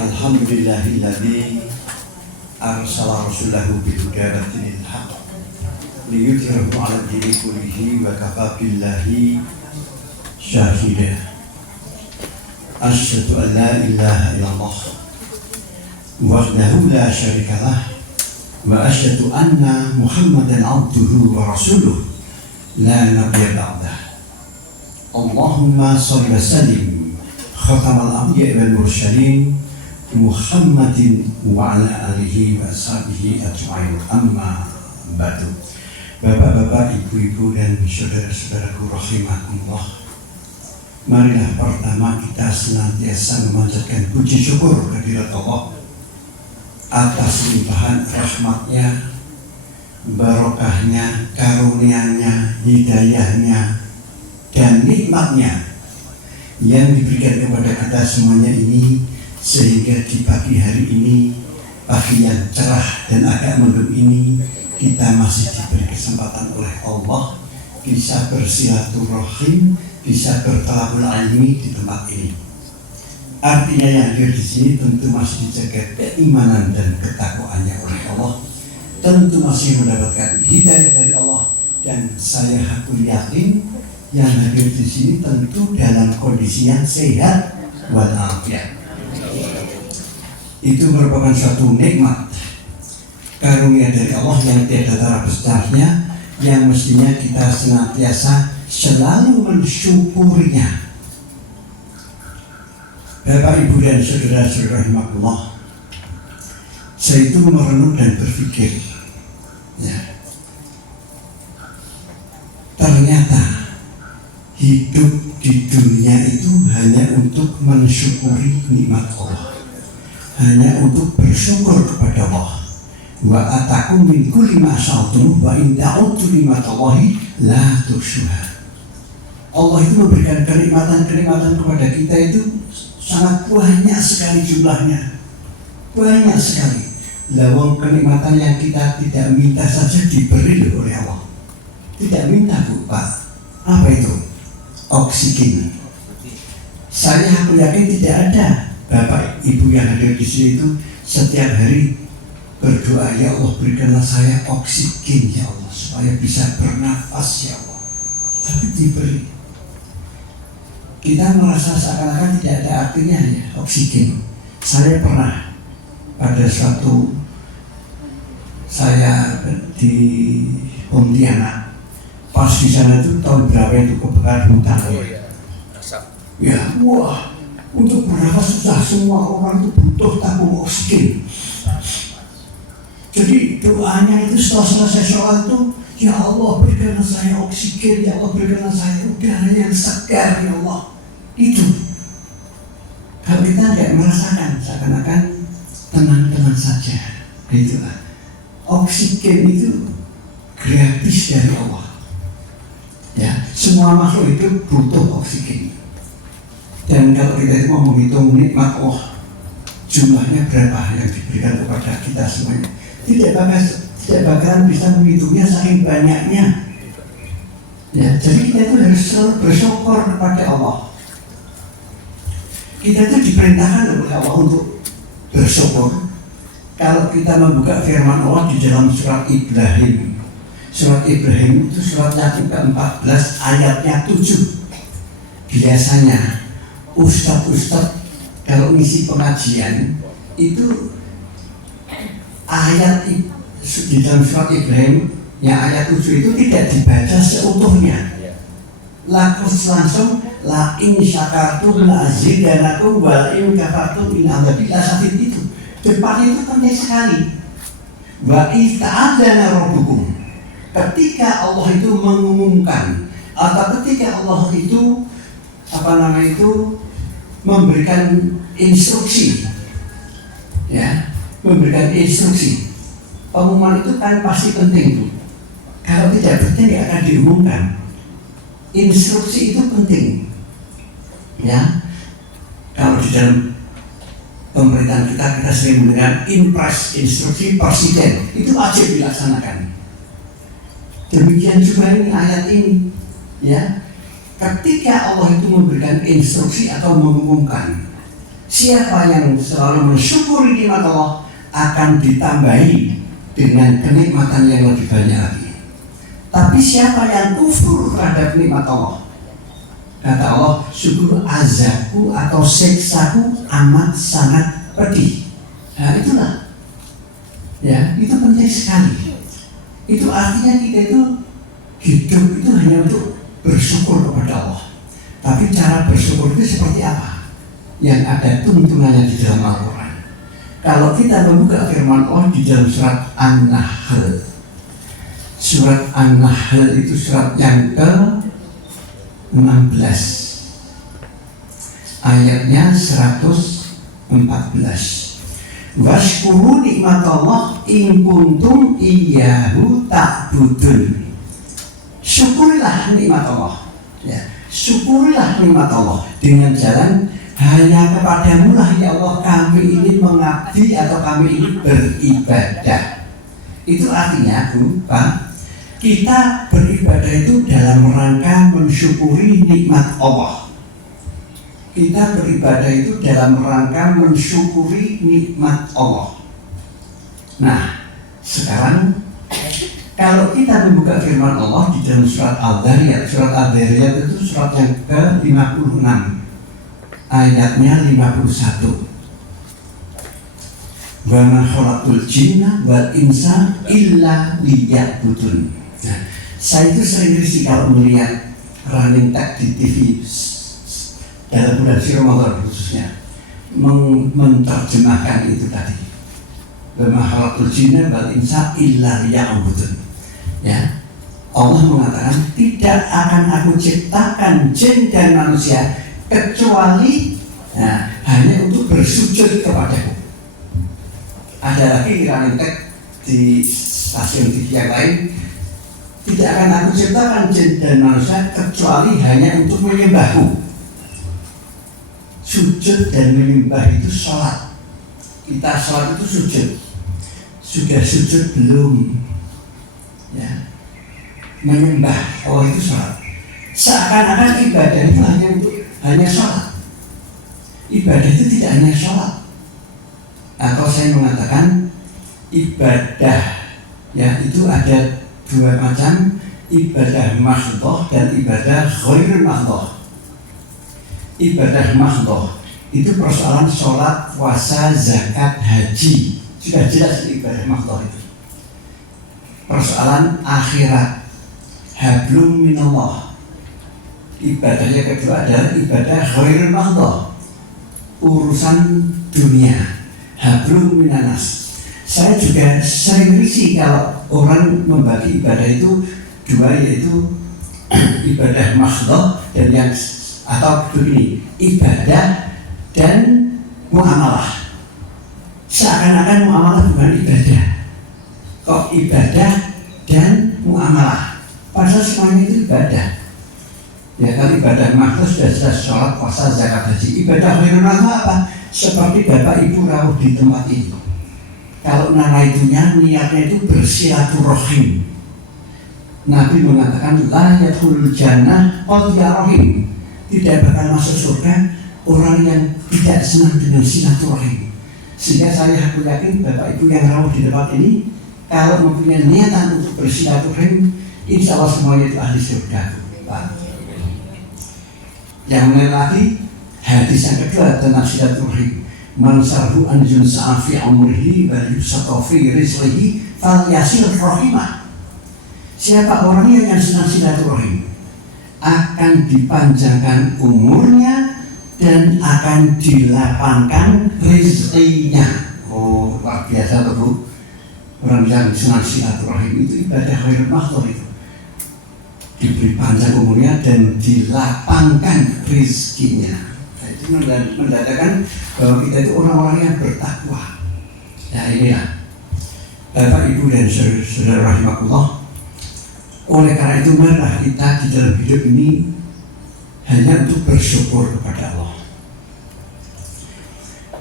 Alhamdulillahilladzi arsala rasulahu bil huda wa dinil haqq liyudhhirahu 'ala dini kullihi wa kafaa billahi syahida. Asyhadu an la ilaha illallah wahdahu la syarikalah wa asyhadu anna Muhammadan 'abduhu wa rasuluh la nabiyya ba'dah. Allahumma shalli wa sallim khatamal anbiya'i wal mursalin Muhammadin wa ala alihi wa sahbihi ajma'in, amma ba'du. Bapak-bapak, ibu-ibu dan saudara-saudaraku rahimakumullah, marilah pertama kita senantiasa memanjatkan puji syukur kehadirat Allah atas limpahan rahmatnya, barokahnya, karunianya, hidayahnya, dan nikmatnya yang diberikan kepada kita semuanya ini, sehingga di pagi hari ini, pagi yang cerah dan agak mendung ini, kita masih diberi kesempatan oleh Allah bisa bersilaturahim, bisa bertalabul ilmi di tempat ini. Artinya yang hadir di sini tentu masih dijaga keimanan dan ketakwaannya oleh Allah, tentu masih mendapatkan hidayah dari Allah, dan saya hakul yakin yang hadir di sini tentu dalam kondisi yang sehat walafiat. Itu merupakan suatu nikmat karunia dari Allah yang tiada tara besarnya, yang mestinya kita senantiasa selalu mensyukurinya. Bapak, ibu dan saudara-saudara rahimakumullah, saya itu merenung dan berpikir, ternyata hidup di dunia itu hanya untuk mensyukuri nikmat Allah, hanya untuk bersyukur kepada Allah. Wa atakum min kulli ma sa'altum wa in ta'uddu ni'matallahi la tuhsuha. Allah itu memberikan kenikmatan-kenikmatan kepada kita itu sangat banyak sekali jumlahnya, banyak sekali. Lawang kenikmatan yang kita tidak minta saja diberi oleh Allah. Tidak minta, Bu, Pak. Apa itu? Oksigen. Saya yakin tidak ada Bapak Ibu yang hadir di sini itu setiap hari berdoa, ya Allah berikanlah saya oksigen ya Allah supaya bisa bernafas ya Allah. Tapi diberi. Kita merasa seakan-akan tidak ada artinya ya oksigen. Saya pernah pada suatu saya di Pontianak, pas di sana itu tahun berapa itu kebakaran hutan. Ya, wah, untuk bernafas sudah semua orang itu butuh tabung oksigen. Jadi doanya itu setelah selesai sholat itu, ya Allah berikanlah saya oksigen, ya Allah berikanlah saya udara yang segar ya Allah. Itu kalau kita tidak merasakan, seakan-akan tenang-tenang saja. Itulah oksigen itu gratis dari Allah. Ya, semua makhluk itu butuh oksigen. Dan kalau kita itu mau menghitung nikmat Allah, jumlahnya berapa yang diberikan kepada kita semuanya, tidak bakalan bisa menghitungnya saking banyaknya. Ya, jadi kita itu harus selalu bersyukur kepada Allah. Kita itu diperintahkan oleh Allah untuk bersyukur. Kalau kita membuka firman Allah di dalam surat Ibrahim, surat Ibrahim itu surat yang ke-14 ayatnya 7. Biasanya Ustadz kalau ngisi pengajian itu ayat di dalam surat Ibrahim yang ayat 7 itu tidak dibaca seutuhnya, langsung la in syakartum la azidanakum wa in kafartum in adzabi lasyadid. Itu depan itu penting sekali. Wa ista'adzana rabbukum, ketika Allah itu mengumumkan atau ketika Allah itu memberikan instruksi, ya, memberikan instruksi. Pengumuman itu kan pasti penting, Bu. Kalau tidak penting tidak akan diumumkan. Instruksi itu penting, ya. Kalau di dalam pemerintahan kita sering mendengar impres, instruksi presiden, itu wajib dilaksanakan. Demikian juga ini ayat ini, ya. Ketika Allah itu memberikan instruksi atau mengumumkan, Siapa yang selalu mensyukuri nikmat Allah akan ditambahi dengan kenikmatan yang lebih banyak lagi. Tapi siapa yang kufur terhadap nikmat Allah, kata Allah, sungguh azabku atau siksaku amat sangat pedih. Nah itulah, ya itu penting sekali. Itu artinya kita itu hidup itu hanya untuk bersyukur kepada Allah. Tapi cara bersyukur itu seperti apa? Yang ada tuntunannya di dalam Al-Quran. Kalau kita membuka firman Allah di dalam surat An-Nahl. Surat An-Nahl itu surat yang ke-16, ayatnya 114. Washkuru nikmatallah in kuntum iyyahu ta'budun. Syukurilah nikmat Allah, ya. Syukurilah nikmat Allah dengan jalan hanya kepadamu lah ya Allah kami ini mengabdi atau kami ini beribadah. Itu artinya Bu, Pak, kita beribadah itu dalam rangka mensyukuri nikmat Allah. Kita beribadah itu dalam rangka mensyukuri nikmat Allah. Nah, sekarang kalau kita membuka firman Allah di dalam surat Al-Dhariyat, surat Al-Dhariyat itu surat yang ke-56, ayatnya 51. Wa ma khalaqtul jinna wal insa illa liya'budun. Nah, saya itu sering risih kalau melihat running tag di TV dalam bulan Ramadan khususnya menerjemahkan itu tadi. Wa ma khalaqtul jinna wal insa illa liya'budun. Ya, Allah mengatakan tidak akan aku ciptakan jin dan manusia kecuali hanya untuk bersujud kepadaku. Ada lagi running tag di stasiun TV yang lain, tidak akan aku ciptakan jin dan manusia kecuali hanya untuk menyembahku. Sujud dan menyembah itu sholat. Kita sholat itu sujud. Sudah sujud belum? Ya, menyembah Allah itu sholat. Seakan-akan ibadah itu hanya sholat. Ibadah itu tidak hanya sholat. Atau saya mengatakan ibadah, ya itu ada dua macam, ibadah mahdhah dan ibadah ghairul mahdhah. Ibadah mahdhah itu persoalan sholat, puasa, zakat, haji. Sudah jelas ibadah mahdhah itu. Persoalan akhirat, hablum minallah. Ibadahnya kedua adalah ibadah ghairul mahdhah, urusan dunia, hablum minanas. Saya juga sering risih kalau orang membagi ibadah itu dua, yaitu ibadah mahdhah dan yang atau begini, ibadah dan muamalah. Seakan-akan muamalah bukan ibadah. Kok ibadah dan muamalah? Padahal semuanya itu ibadah. Ya kalau ibadah mahdhah sudah jelas sholat, puasa, zakat, haji. Ibadah ghairul mahdhah apa? Seperti Bapak Ibu rawuh di tempat ini. Kalau nawaitunya niatnya itu bersilaturahim. Nabi mengatakan la yadkhulul jannah qadiyarahim. Tidak bakal masuk surga orang yang tidak senang dengan silaturahim. Sehingga saya yakin Bapak Ibu yang rawuh di tempat ini, kalau mempunyai niatan untuk bersilaturahim, insya Allah semuanya itu ahli surga. Yang lain lagi, hadis yang kedua tentang silaturahim. Man sarhu anjun sa'afi umrihi wa yusatafi rizqihi falyasil rahimah. Siapa orang yang senang silaturahim akan dipanjangkan umurnya dan akan dilapangkan rizkinya. Oh, luar biasa tuh Bu. Orang yang senang silaturahim itu ibadah ghairul mahdhah itu. Diberi panjang umurnya dan dilapangkan rizkinya. Nah, itu mendatangkan bahwa kita itu orang-orang yang bertakwa. Nah inilah Bapak Ibu dan saudara rahimakumullah. Oleh karena itu marilah kita di dalam hidup ini hanya untuk bersyukur kepada Allah.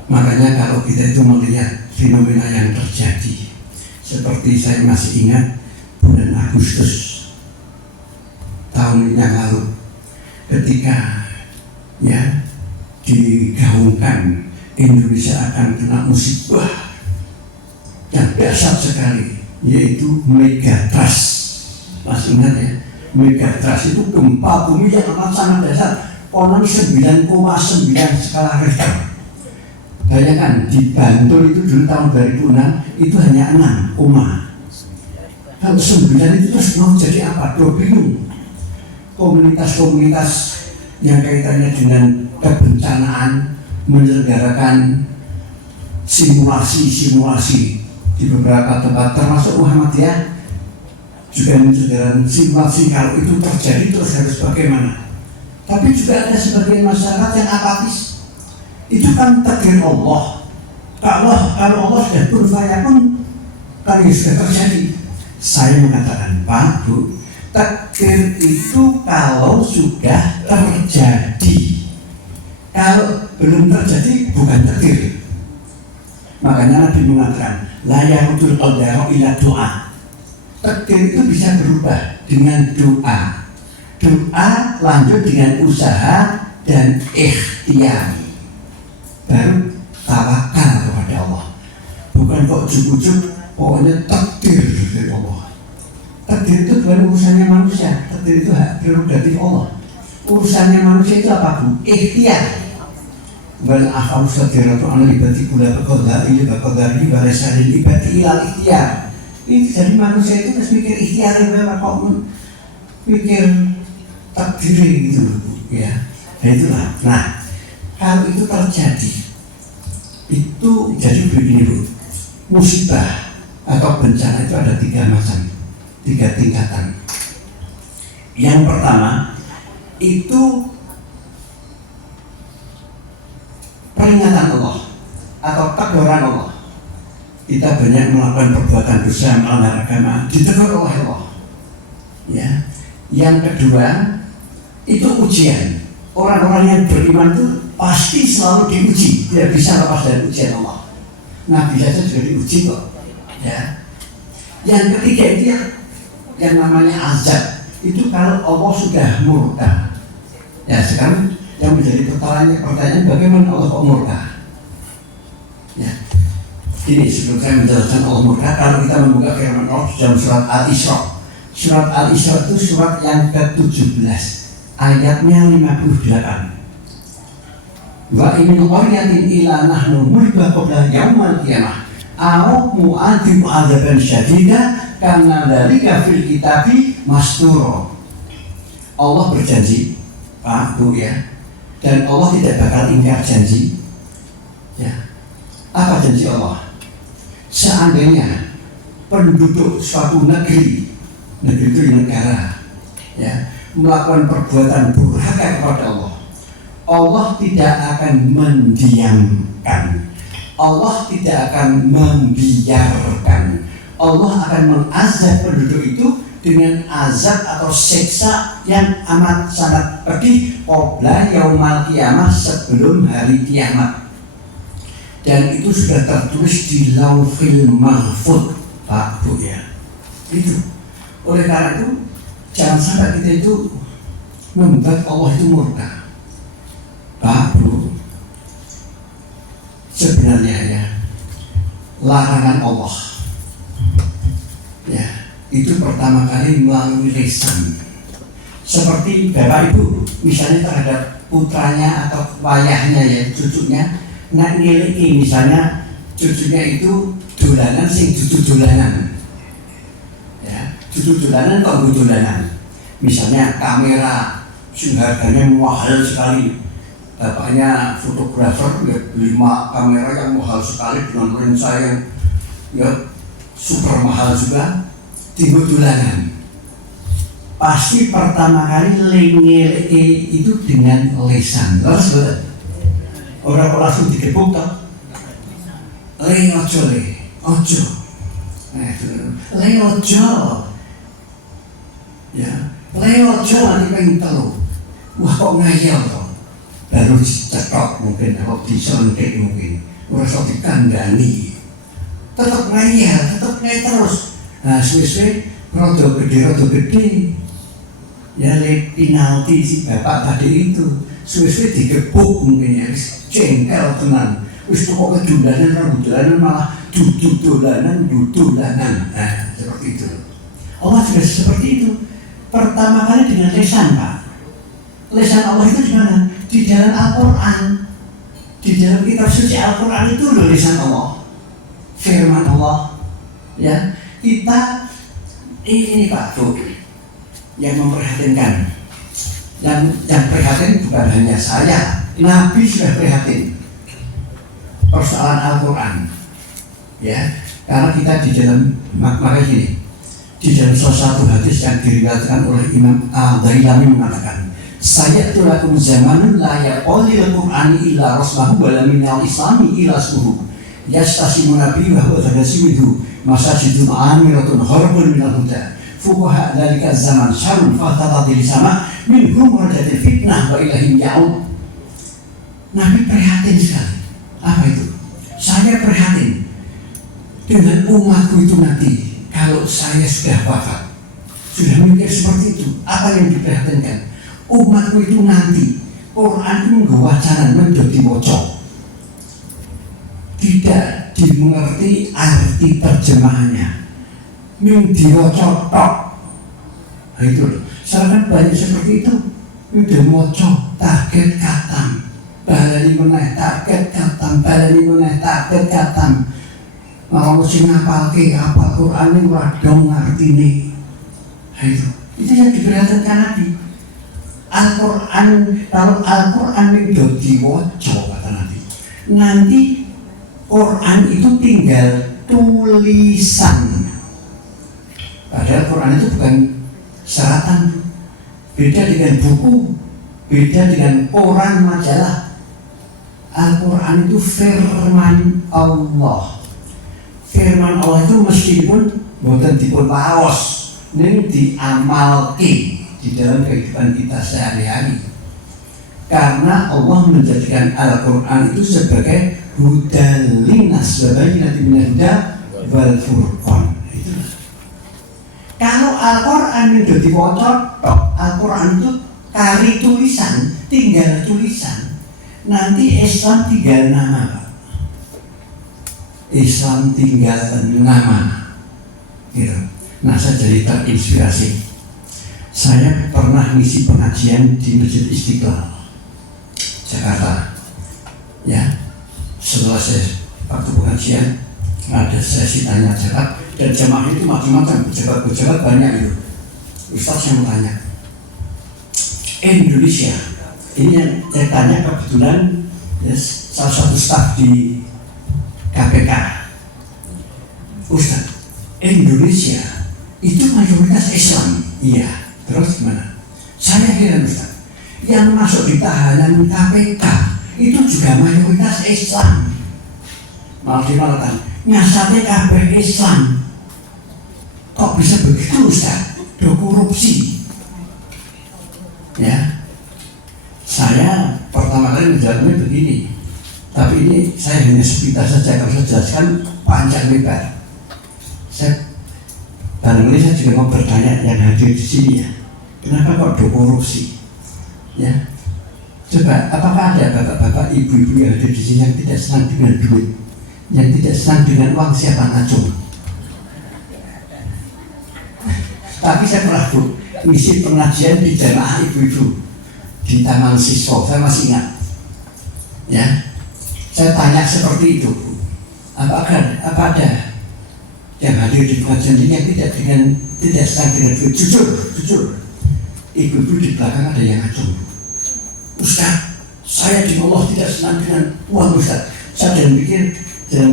Makanya kalau kita itu melihat fenomena yang terjadi, seperti saya masih ingat bulan Agustus tahun yang lalu, ketika ya digaungkan Indonesia akan kena musibah yang dahsyat sekali, yaitu megatrust. Masih ingat ya? Megatrust itu gempa bumi yang amat sangat dahsyat, konon 9,9 skala Richter. Bayangkan di Bantul itu dulu tahun 2006 itu hanya 6, kalau 9 itu terus mau jadi apa? Bingung. Komunitas-komunitas yang kaitannya dengan kebencanaan menyelenggarakan simulasi di beberapa tempat, termasuk Muhammadiyah juga menyelenggarakan simulasi kalau itu terjadi terus harus bagaimana. Tapi juga ada sebagian masyarakat yang apatis. Itu kan takdir Allah. Kalau Allah sudah kun fayakun, kan sudah terjadi. Saya mengatakan, Pak, Bu, takdir itu kalau sudah terjadi. Kalau belum terjadi bukan takdir. Makanya Nabi mengatakan, la yaqul qadara illa doa. Takdir itu bisa berubah dengan doa. Doa lanjut dengan usaha dan ikhtiar. Baru tawakal kepada Allah. Bukan kok ujuk-ujuk, pokoknya takdir dari Allah. Takdir itu bukan urusannya manusia. Takdir itu hak prerogatif Allah. Urusannya manusia itu apa, Bu? Ikhtiar. Wal akham sadiratu an ibati kula baqadha ila baqadari wa rasalil ibati ila ikhtiar. Ini jadi manusia itu harus mikir ikhtiar kok mikir takdir gitu ya. Nah itulah. Nah, kalau itu terjadi itu jadi begini, Bu. Musibah atau bencana itu ada 3 macam, 3 tingkatan. Yang pertama itu peringatan Allah atau teguran Allah. Kita banyak melakukan perbuatan dosa, melanggar agama, ditegur oleh Allah. Ya. Yang kedua itu ujian. Orang-orang yang beriman itu pasti selalu diuji, tidak bisa lepas dari ujian Allah. Nabi saja juga diuji kok. Ya. Yang ketiga itu yang namanya azab. Itu kalau Allah sudah murka. Ya, sekarang yang menjadi pertanyaan bagaimana Allah kok murka? Ya. Ini sebelum saya menjelaskan Allah murka, kalau kita membuka firman Allah dalam surat Al-Isra. Surat Al-Isra itu surat yang ke-17, ayatnya 58. Wa in qaryatin ila nahnu mulka qabla yaumal qiyamah aw mu'adzibu 'adzaban syadida kana dzalika fil kitabi mastur. Allah berjanji, Pak, Bu ya. Dan Allah tidak bakal ingkar janji. Ya. Apa janji Allah? Seandainya penduduk suatu negeri itu negara, ya, melakukan perbuatan durhaka kepada Allah, Allah tidak akan mendiamkan, Allah tidak akan membiarkan, Allah akan mengazab penduduk itu dengan azab atau siksa yang amat sangat pedih qabla yaumal qiyamah, sebelum hari kiamat. Dan itu sudah tertulis di Lauhil Mahfuz, Pak, Bu ya. Itu. Oleh karena itu jangan sampai kita itu membuat Allah itu murka. Pak, Bu, sebenarnya ya larangan Allah ya itu pertama kali melalui lisan. Seperti Bapak Ibu misalnya terhadap putranya atau wayahnya ya, cucunya, nak ngiliki misalnya cucunya itu dolanan sing dudu dolanan. Ya, dudu dolanan kok dudu dolanan. Misalnya kamera sing harganya mahal sekali. Bapaknya fotografer ya, 5 kamera yang mahal sekali dengan lensa yang ya super mahal juga. Timbul dolanan. Pasti pertama kali lengiliki itu dengan lisan. Terus betul. Orang langsung digebuk toh. Ojo le, ojo. Nah itu, ojo. Ya, ojo nanti pengen telu. Wah kok ngayal toh. Baru dicetok mungkin, atau disontek mungkin. Merasa dikandani. Tetap ngayal terus. Nah, suwe-suwe rodo gede ya le penalti si bapak tadi itu suwe-suwe digebuk mungkin ya, jengkel tenan Wis pokoknya dolanan malah dolanan. Nah, seperti itu. Allah juga seperti itu. Pertama kali dengan lisan, Pak. Lisan Allah itu di mana? Di dalam Al-Quran. Di dalam kitab suci Al-Quran itu loh lisan Allah. Firman Allah. Ya, kita ini Pak Tuh yang memperhatikan. Yang prihatin bukan hanya saya, Nabi sudah prihatin persoalan Al-Quran. Ya, karena kita di dalam makanya gini, di dalam salah satu hadis yang diriwayatkan oleh Imam Al-Dailami mengatakan, saya tulakum zamanun la yaqulil Qur'ani illa raslahu wa lam minal islami illa suhu yastasimu nabi wa huwa tadasimuhu masajidun amiratun harbun minal huda fuqaha dzalika zaman syarun fatatadil sama minhum waradatil fitnah wa ilahim ya'ud. Nabi prihatin sekali. Apa itu? Saya prihatin dengan umatku itu nanti kalau saya sudah wafat. Sudah mikir seperti itu. Apa yang diperhatikan? Umatku itu nanti Quran itu menggawacanan menjadi bocor, tidak dimengerti arti terjemahannya, min diwaca tok. Nah itu loh. Sekarang banyak seperti itu. Udah moco target katam, balani meneh target katam, balani meneh target katam. Mau sing ngapalke apal Quran ini ora dong ngartine. Nah itu yang diperhatikan Nabi. Al-Quran, kalau Al-Quran itu diwaca kata Nabi, nanti Quran itu tinggal tulisan. Padahal Quran itu bukan seratan, beda dengan buku, beda dengan koran majalah. Al-Quran itu firman Allah. Firman Allah itu meskipun bukan dipun laos, ini diamalki di dalam kehidupan kita sehari-hari. Karena Allah menjadikan Al-Quran itu sebagai hudal linnas wa bayyinatin minal huda wal furqan. Kalau Al-Quran itu diwaca, Al-Quran itu kari tulisan, tinggal tulisan. Nanti Islam tinggal nama, Pak. Islam tinggal nama. Gitu. Nah, saya jadi terinspirasi. Saya pernah ngisi pengajian di Masjid Istiqlal, Jakarta. Ya, setelah saya waktu pengajian ada sesi tanya jawab dan jemaah itu macam-macam, pejabat banyak itu. Ustaz yang tanya, Indonesia ini yang saya tanya kebetulan ya, salah satu staf di KPK. Ustaz, Indonesia itu mayoritas Islam, iya. Terus gimana? Saya heran Ustaz, yang masuk di tahanan KPK itu juga mayoritas Islam. Malah dimalakan nyasarnya kabeh Islam. Kok bisa begitu Ustaz? Do korupsi. Ya, saya pertama kali menjawabnya begini, tapi ini saya hanya sepintas saja. Kalau saya jelaskan panjang lebar. Saya barangkali saya juga mau bertanya yang hadir di sini ya, kenapa kok do korupsi? Ya, coba apakah ada bapak-bapak, ibu-ibu yang hadir di sini yang tidak senang dengan duit, yang tidak senang dengan uang siapa ngacung? Tapi saya pernah ngisi pengajian di jamaah ibu-ibu di Taman Siswa, saya masih ingat. Ya, saya tanya seperti itu, apa ada yang hadir di pengajian ini yang tidak senang dengan duit? Jujur, ibu-ibu di belakang ada yang ngacung. Ustaz, saya di Allah tidak senang dengan uang Ustaz. Saya dalam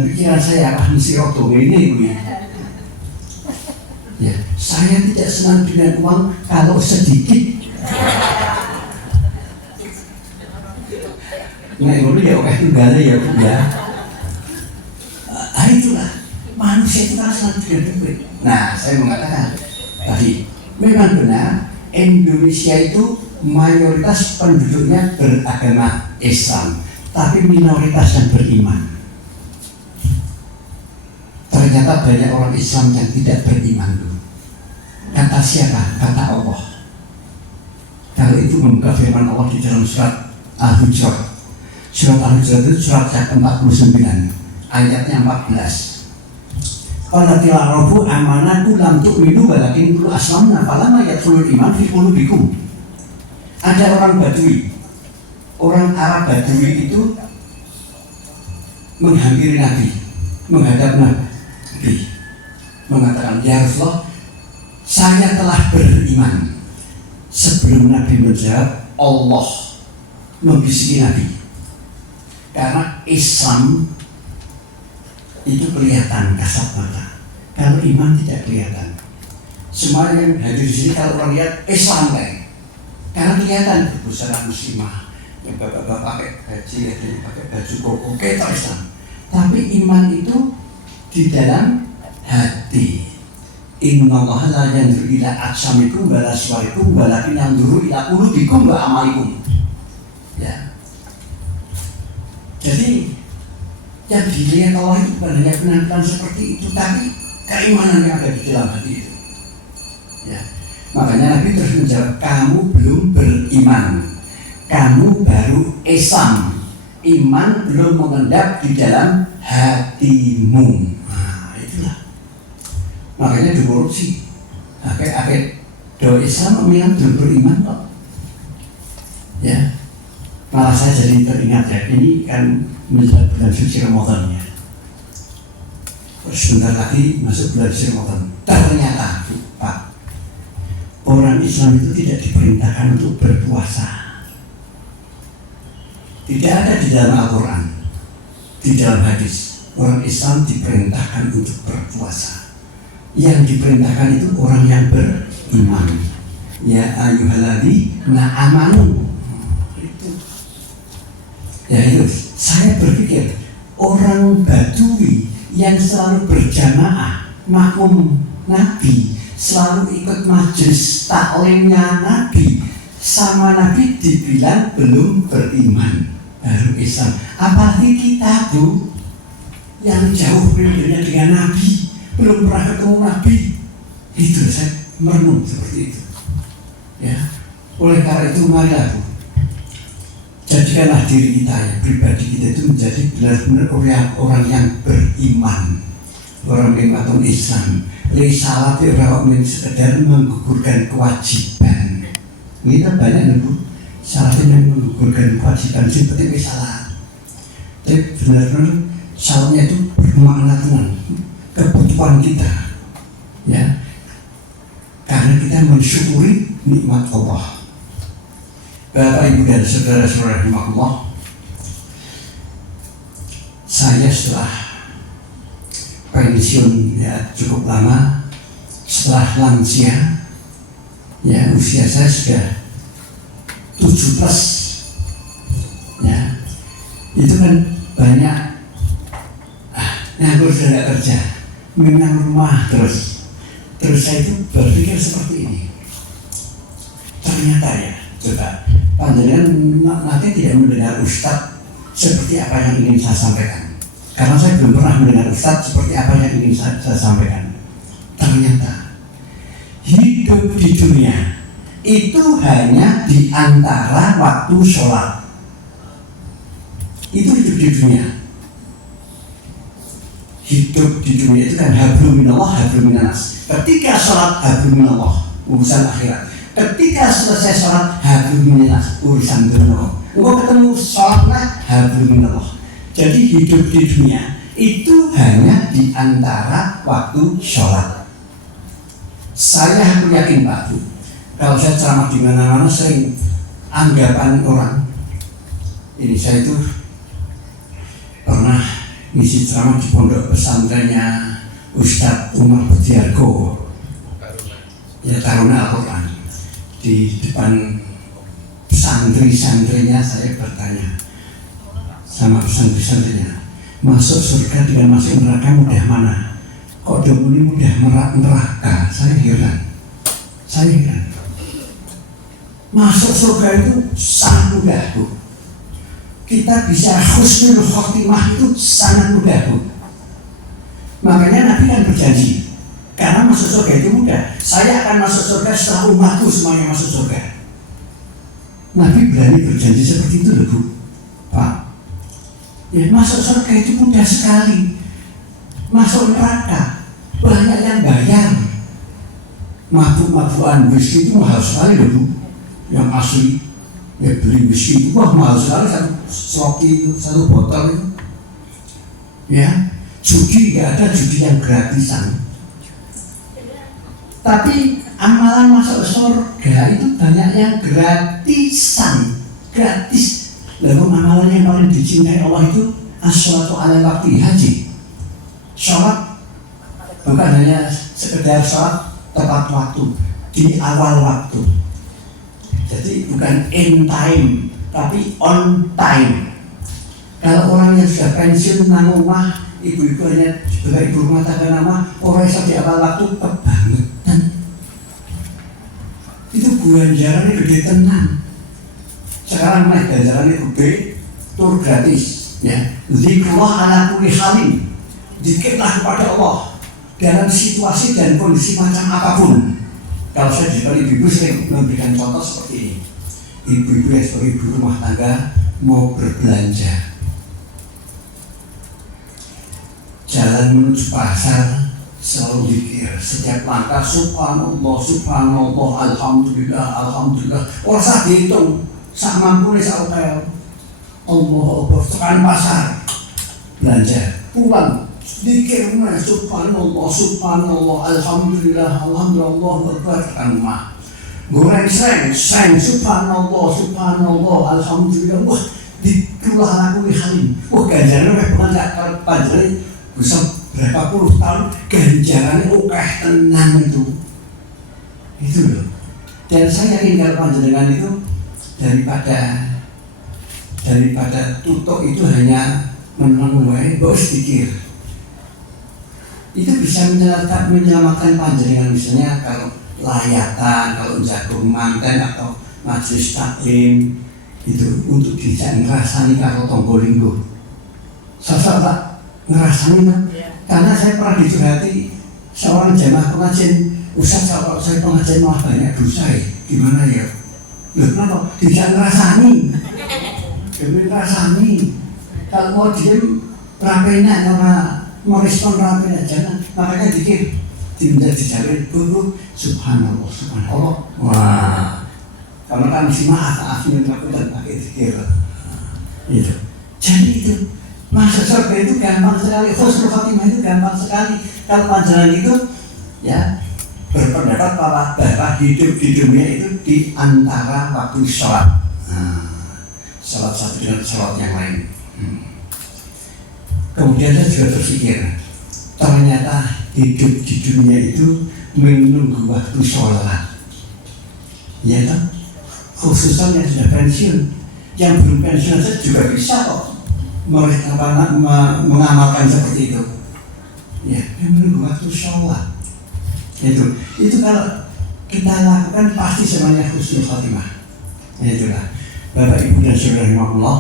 pikiran saya ngisi roto ini ibu ya. Ya, saya tidak senang dengan uang kalau sedikit. Nah, itu ya oke tunggalnya ya Bu ya. Itulah manusia itu kan senang dengan duit. Nah, saya mengatakan tadi memang benar Indonesia itu mayoritas penduduknya beragama Islam, tapi minoritas yang beriman. Ternyata banyak orang Islam yang tidak beriman. Kata siapa? Kata Allah. Kalau itu membuka firman Allah di dalam surat Al-Hujurat, Surat Al-Hujurat itu surat ke-49, ayatnya 14. Qalatil arabu amanatu lam tu'minu walakin qulu aslamna falamma yadkhulul iman fi qulubikum. Ada orang Badui, orang Arab Badui itu menghampiri Nabi, menghadap Nabi, mengatakan, ya Rasulullah, saya telah beriman. Sebelum Nabi menjawab, Allah membisiki Nabi, karena Islam itu kelihatan kasat mata, kalau iman tidak kelihatan. Semua yang hadir di sini kalau orang lihat Islam kayak, karena kelihatan busana muslimah, yang bapak-bapak pakai baju, yang pakai baju koko, kayak Islam. Tapi iman itu di dalam hati. Innallaha la yanzuru ila ajsamikum wala suwarikum walakin yanzuru ila qulubikum wa amalikum. Ya. Jadi yang dilihat Allah itu bukan hanya penampilan seperti itu, tapi keimanan yang ada di dalam hati itu. Ya. Makanya Nabi terus menjawab, kamu belum beriman, kamu baru Islam, iman belum mengendap di dalam hatimu. Nah, itulah. Makanya dikorupsi. Akhir-akhir doa Islam memang belum beriman kok. Ya. Malah saya jadi teringat ya, ini kan menjelang bulan suci Ramadan ya. Sebentar lagi masuk bulan suci Ramadan. Ternyata Pak, orang Islam itu tidak diperintahkan untuk berpuasa. Tidak ada di dalam Al-Quran, di dalam hadis, orang Islam diperintahkan untuk berpuasa. Yang diperintahkan itu orang yang beriman. Ya ayyuhalladzina amanu. Ya itu, saya berpikir orang Badui yang selalu berjamaah makmum Nabi, selalu ikut majelis taklimnya Nabi, sama Nabi dibilang belum beriman, baru Islam. Apalagi kita tuh yang jauh bedanya dengan Nabi, belum pernah ketemu Nabi. Itu saya merenung seperti itu. Ya, oleh karena itu marilah Bu, jadikanlah diri kita, ya, pribadi kita itu menjadi benar-benar orang yang beriman, orang yang atau Islam. Salat orang yang sekedar menggugurkan kewajiban. Kita banyak nih Bu, salat yang menggugurkan kewajiban seperti salat. Tapi benar-benar salatnya itu bermakna tenang kebutuhan kita, ya, karena kita mensyukuri nikmat Allah. Bapak, Ibu, dan saudara-saudara rahimakumullah, saya setelah pensiun ya cukup lama, setelah lansia, ya usia saya sudah 7+, ya itu kan banyak nganggur sudah nggak kerja, menang rumah terus saya itu berpikir seperti ini, ternyata ya coba panjenengan nanti tidak mendengar Ustadz seperti apa yang ingin saya sampaikan, karena saya belum pernah mendengar Ustadz seperti apa yang ingin saya sampaikan. Ternyata hidup di dunia itu hanya di antara waktu sholat. Itu hidup di dunia. Hidup di dunia itu kan hablum minallah, hablum minannas. Ketika sholat hablum minallah, urusan akhirat. Ketika selesai sholat hablum minannas, urusan dunia. Engkau ketemu sholatnya hablum minallah. Jadi hidup di dunia itu hanya di antara waktu sholat. Saya yakin Pak Bu, kalau saya ceramah di mana-mana sering anggapan orang. Ini saya itu pernah ngisi ceramah di pondok pesantrennya Ustadz Umar Budiargo, ya Taruna Al-Quran. Di depan santri-santrinya saya bertanya sama santri-santrinya, masuk surga dengan masuk neraka mudah mana? Kok ini mudah neraka? Saya heran. Masuk surga itu sangat mudah Bu. Kita bisa husnul khotimah itu sangat mudah Bu. Makanya Nabi kan berjanji, karena masuk surga itu mudah, saya akan masuk surga setelah umatku semuanya masuk surga. Nabi berani berjanji seperti itu loh Bu. Pak, Ya, masuk surga itu mudah sekali. Masuk neraka banyak yang bayar. Mabuk-mabukan whisky itu mahal sekali loh Bu. Yang asli ya beli whisky itu mahal sekali, satu sloki itu, satu botol itu. Ya, judi nggak ada judi yang gratisan. Tapi amalan masuk surga itu banyak yang gratisan, gratis. Lalu amalan yang paling dicintai Allah itu as-sholatu ala waqti, haji. Sholat bukan hanya sekedar sholat tepat waktu, di awal waktu. Jadi bukan in time, tapi on time. Kalau orang yang sudah pensiun nang rumah, ibu-ibu hanya sebagai ibu rumah tangga nama, orang yang di awal waktu kebangetan. Itu ganjarannya gede tenang. Sekarang naik ganjarannya gede, tur gratis. Ya, zikrullah ala kulli halin. Zikirlah kepada Allah dalam situasi dan kondisi macam apapun. Kalau saya jadi ibu sering memberikan contoh seperti ini. Ibu-ibu yang sebagai ibu rumah tangga mau berbelanja, jalan menuju pasar selalu zikir, setiap langkah subhanallah, subhanallah, alhamdulillah, alhamdulillah. Orang saat dihitung, sak mampu nih sak hotel. Allah tekan pasar, belanja, pulang, zikir mana subhanallah, subhanallah, alhamdulillah, alhamdulillah, akbar, tekan rumah. Goreng seng, subhanallah, subhanallah, alhamdulillah. Wah, dikulah aku halim. Wah, ganjarannya bukan kalau panjangnya bisa berapa puluh tahun, ganjarannya tenang itu loh. Dan saya yakin kalau panjenengan itu daripada tutup itu hanya menunggu bos pikir itu bisa menyelamatkan panjenengan. Misalnya kalau layatan, kalau jagung manten atau majelis taklim itu untuk bisa ngerasani kalau tonggolinggo. Saya tak ngerasani karena saya pernah dicurhati seorang jamaah pengajian, Ustaz kalau saya pengajian malah banyak dosa ya, gimana ya? Loh kenapa? Tidak ngerasani. Demi ngerasani. Kalau mau diem rapenya, mau respon rapenya, jangan. Makanya dikir tidak dijarin dulu subhanallah, subhanallah. Wah, karena kan mesti maafin aku dan pakai dikir. Itu. Jadi itu masuk surga itu gampang sekali. Husnul khotimah itu gampang sekali. Kalau panjangan itu ya berpendapat bahwa hidup di dunia itu di antara waktu sholat. Sholat satu dengan sholat yang lain. Kemudian saya juga berpikir, ternyata hidup di dunia itu menunggu waktu sholat. Ya kan? Khususnya yang sudah pensiun, yang belum pensiun saja juga bisa kok mengamalkan seperti itu. Ya, menunggu waktu sholat. Itu kalau kita lakukan pasti semuanya husnul khotimah. Itulah Bapak Ibu dan Saudara Allah,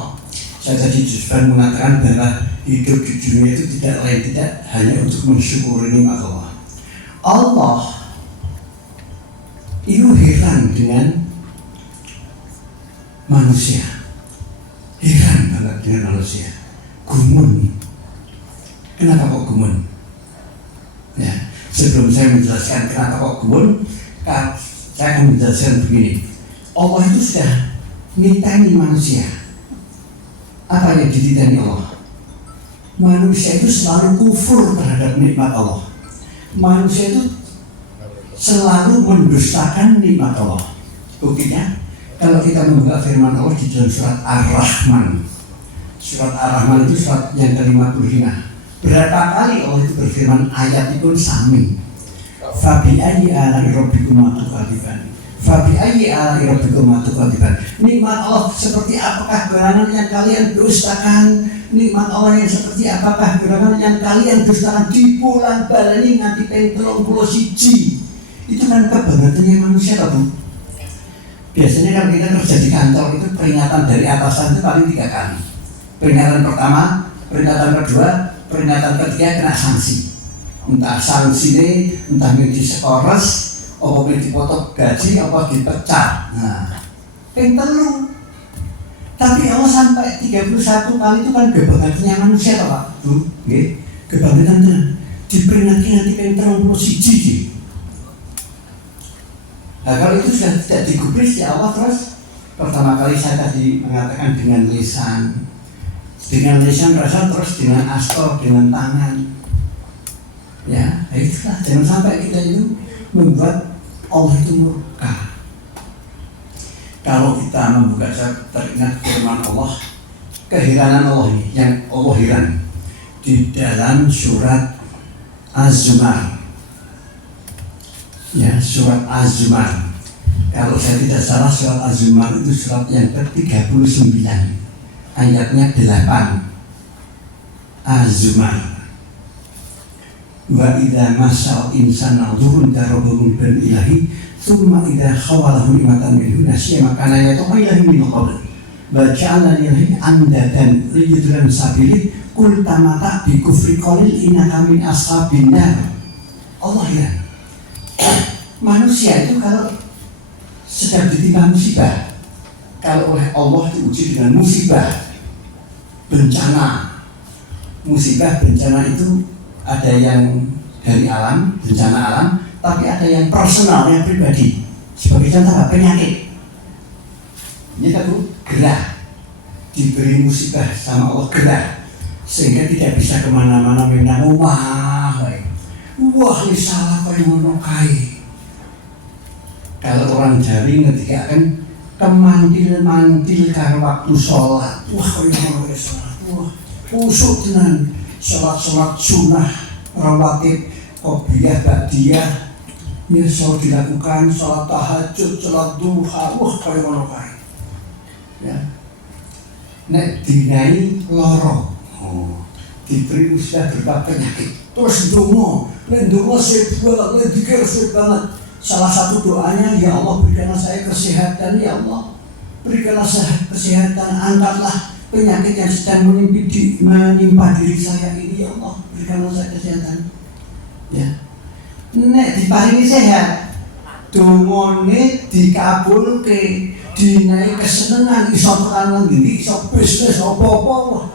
saya tadi juga mengatakan bahwa hidup di dunia itu tidak hanya untuk mensyukuri nikmat Allah. Allah itu heran dengan manusia, heran banget dengan manusia. Gumun. Kenapa kok gumun? Ya, sebelum saya menjelaskan kenapa kok gumun, saya akan menjelaskan begini. Allah itu sudah nitani manusia. Apa yang dititani Allah? Manusia itu selalu kufur terhadap nikmat Allah. Manusia itu selalu mendustakan nikmat Allah. Buktinya, kalau kita membuka firman Allah di dalam surat Ar-Rahman. Surat Ar-Rahman itu surat yang ke-55. Berapa kali Allah itu berfirman ayat itu sami. Fabi ayyi ala'i rabbikum tukadziban. Fabi ayyi ala'i rabbikum tukadziban. Nikmat Allah seperti apakah gerangan yang kalian dustakan? Nikmat Allah yang seperti apakah gerangan yang kalian dustakan? Di bulan baleni nganti ping 31. Itu kan kebangetannya manusia, Bu. Biasanya kalau kita kerja di kantor itu peringatan dari atasan itu paling 3 kali. Peringatan pertama, peringatan kedua, peringatan ketiga kena sanksi. Entah sanksi ini, entah di sekores, apa dipotong gaji, apa dipecat. Nah, ping 3 Tapi Allah sampai 31 kali itu kan kebangkitannya manusia toh Pak. Tuh, nggih. Kebangkitan tenan. Diperingati nanti ping 31. Nah kalau itu sudah tidak digubris ya Allah, terus pertama kali saya tadi mengatakan dengan lisan rasa, terus dengan asto, dengan tangan. Ya, itulah jangan sampai kita itu membuat Allah itu murka. Kalau kita membuka, saya teringat firman Allah, keheranan Allah ini, yang Allah heran di dalam surat Az-Zumar. Ya, surat Az-Zumar. Kalau saya tidak salah, surat Az-Zumar itu surat yang ke-39, ayatnya 8. Az-Zumar. Wa idza masal insana dhurrun darabun bil ilahi thumma idza khawalahu nimatan minhu nasiya makana yatuqilahu min qabl wa ja'ala lillahi andadan liyudran sabili kul tamata bi kufri qalil innaka min ashabin nar. Allah ya. Manusia itu kalau sedang ditimpa musibah, kalau oleh Allah diuji dengan musibah, bencana, musibah bencana itu ada yang dari alam, bencana alam, tapi ada yang personal, yang pribadi. Sebagai contoh penyakit. Ini kan gerah, diberi musibah sama Allah gerah, sehingga tidak bisa kemana-mana menang. Wah ini salah kau yang menukai. Kalau orang Jawi ketika kan kemantil-mantil karena waktu sholat, wah kau yang menukai sholat, wah usuk dengan sholat sunnah, rawatib, qobliyah, ba'diyah, ya sholat dilakukan, sholat tahajud, sholat duha, wah kaya menukai. Ya, nek dinai loro, diberi musibah berupa penyakit, terus dungo, nek dungo sebal, nek dikir banget. Salah satu doanya, ya Allah berikanlah saya kesehatan, ya Allah berikanlah saya kesehatan, angkatlah penyakit yang sedang menimpa diri saya ini, ya Allah berikanlah saya kesehatan. Ya, nek diparingi sehat, dongone dikabulke, dinai kesenangan, iso tekan ngendi, iso bisnis apa-apa,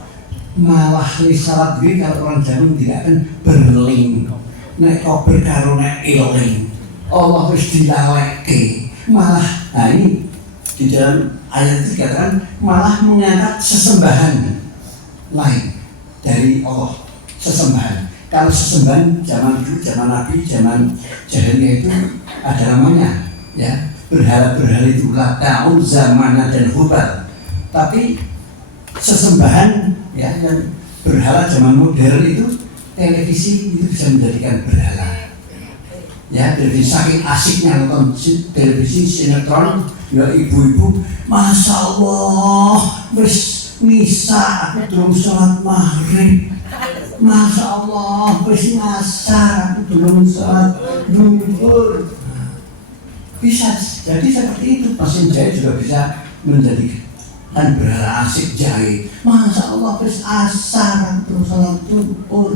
malah salat diri kalau orang Jawa tidak akan berling. Nek kober karo nek eling, Allah wis dilalekke, malah nah ini di dalam ayat itu dikatakan malah mengangkat sesembahan lain dari Allah, sesembahan. Kalau sesembahan zaman dulu, zaman Nabi, zaman jahiliyah itu ada namanya, ya berhala-berhala itu Lata, Uzza, Manat dan Hubal. Tapi sesembahan ya yang berhala zaman modern itu televisi itu bisa menjadikan berhala. Ya dari saking asiknya nonton televisi sinetron, ya ibu-ibu, masya Allah, wis misa aku belum sholat maghrib, masya Allah, wis ngasar aku belum sholat duhur. Bisa jadi seperti itu. Mesin jahit juga bisa menjadikan berhala asik jahit. Masya Allah, wis asar aku belum sholat duhur.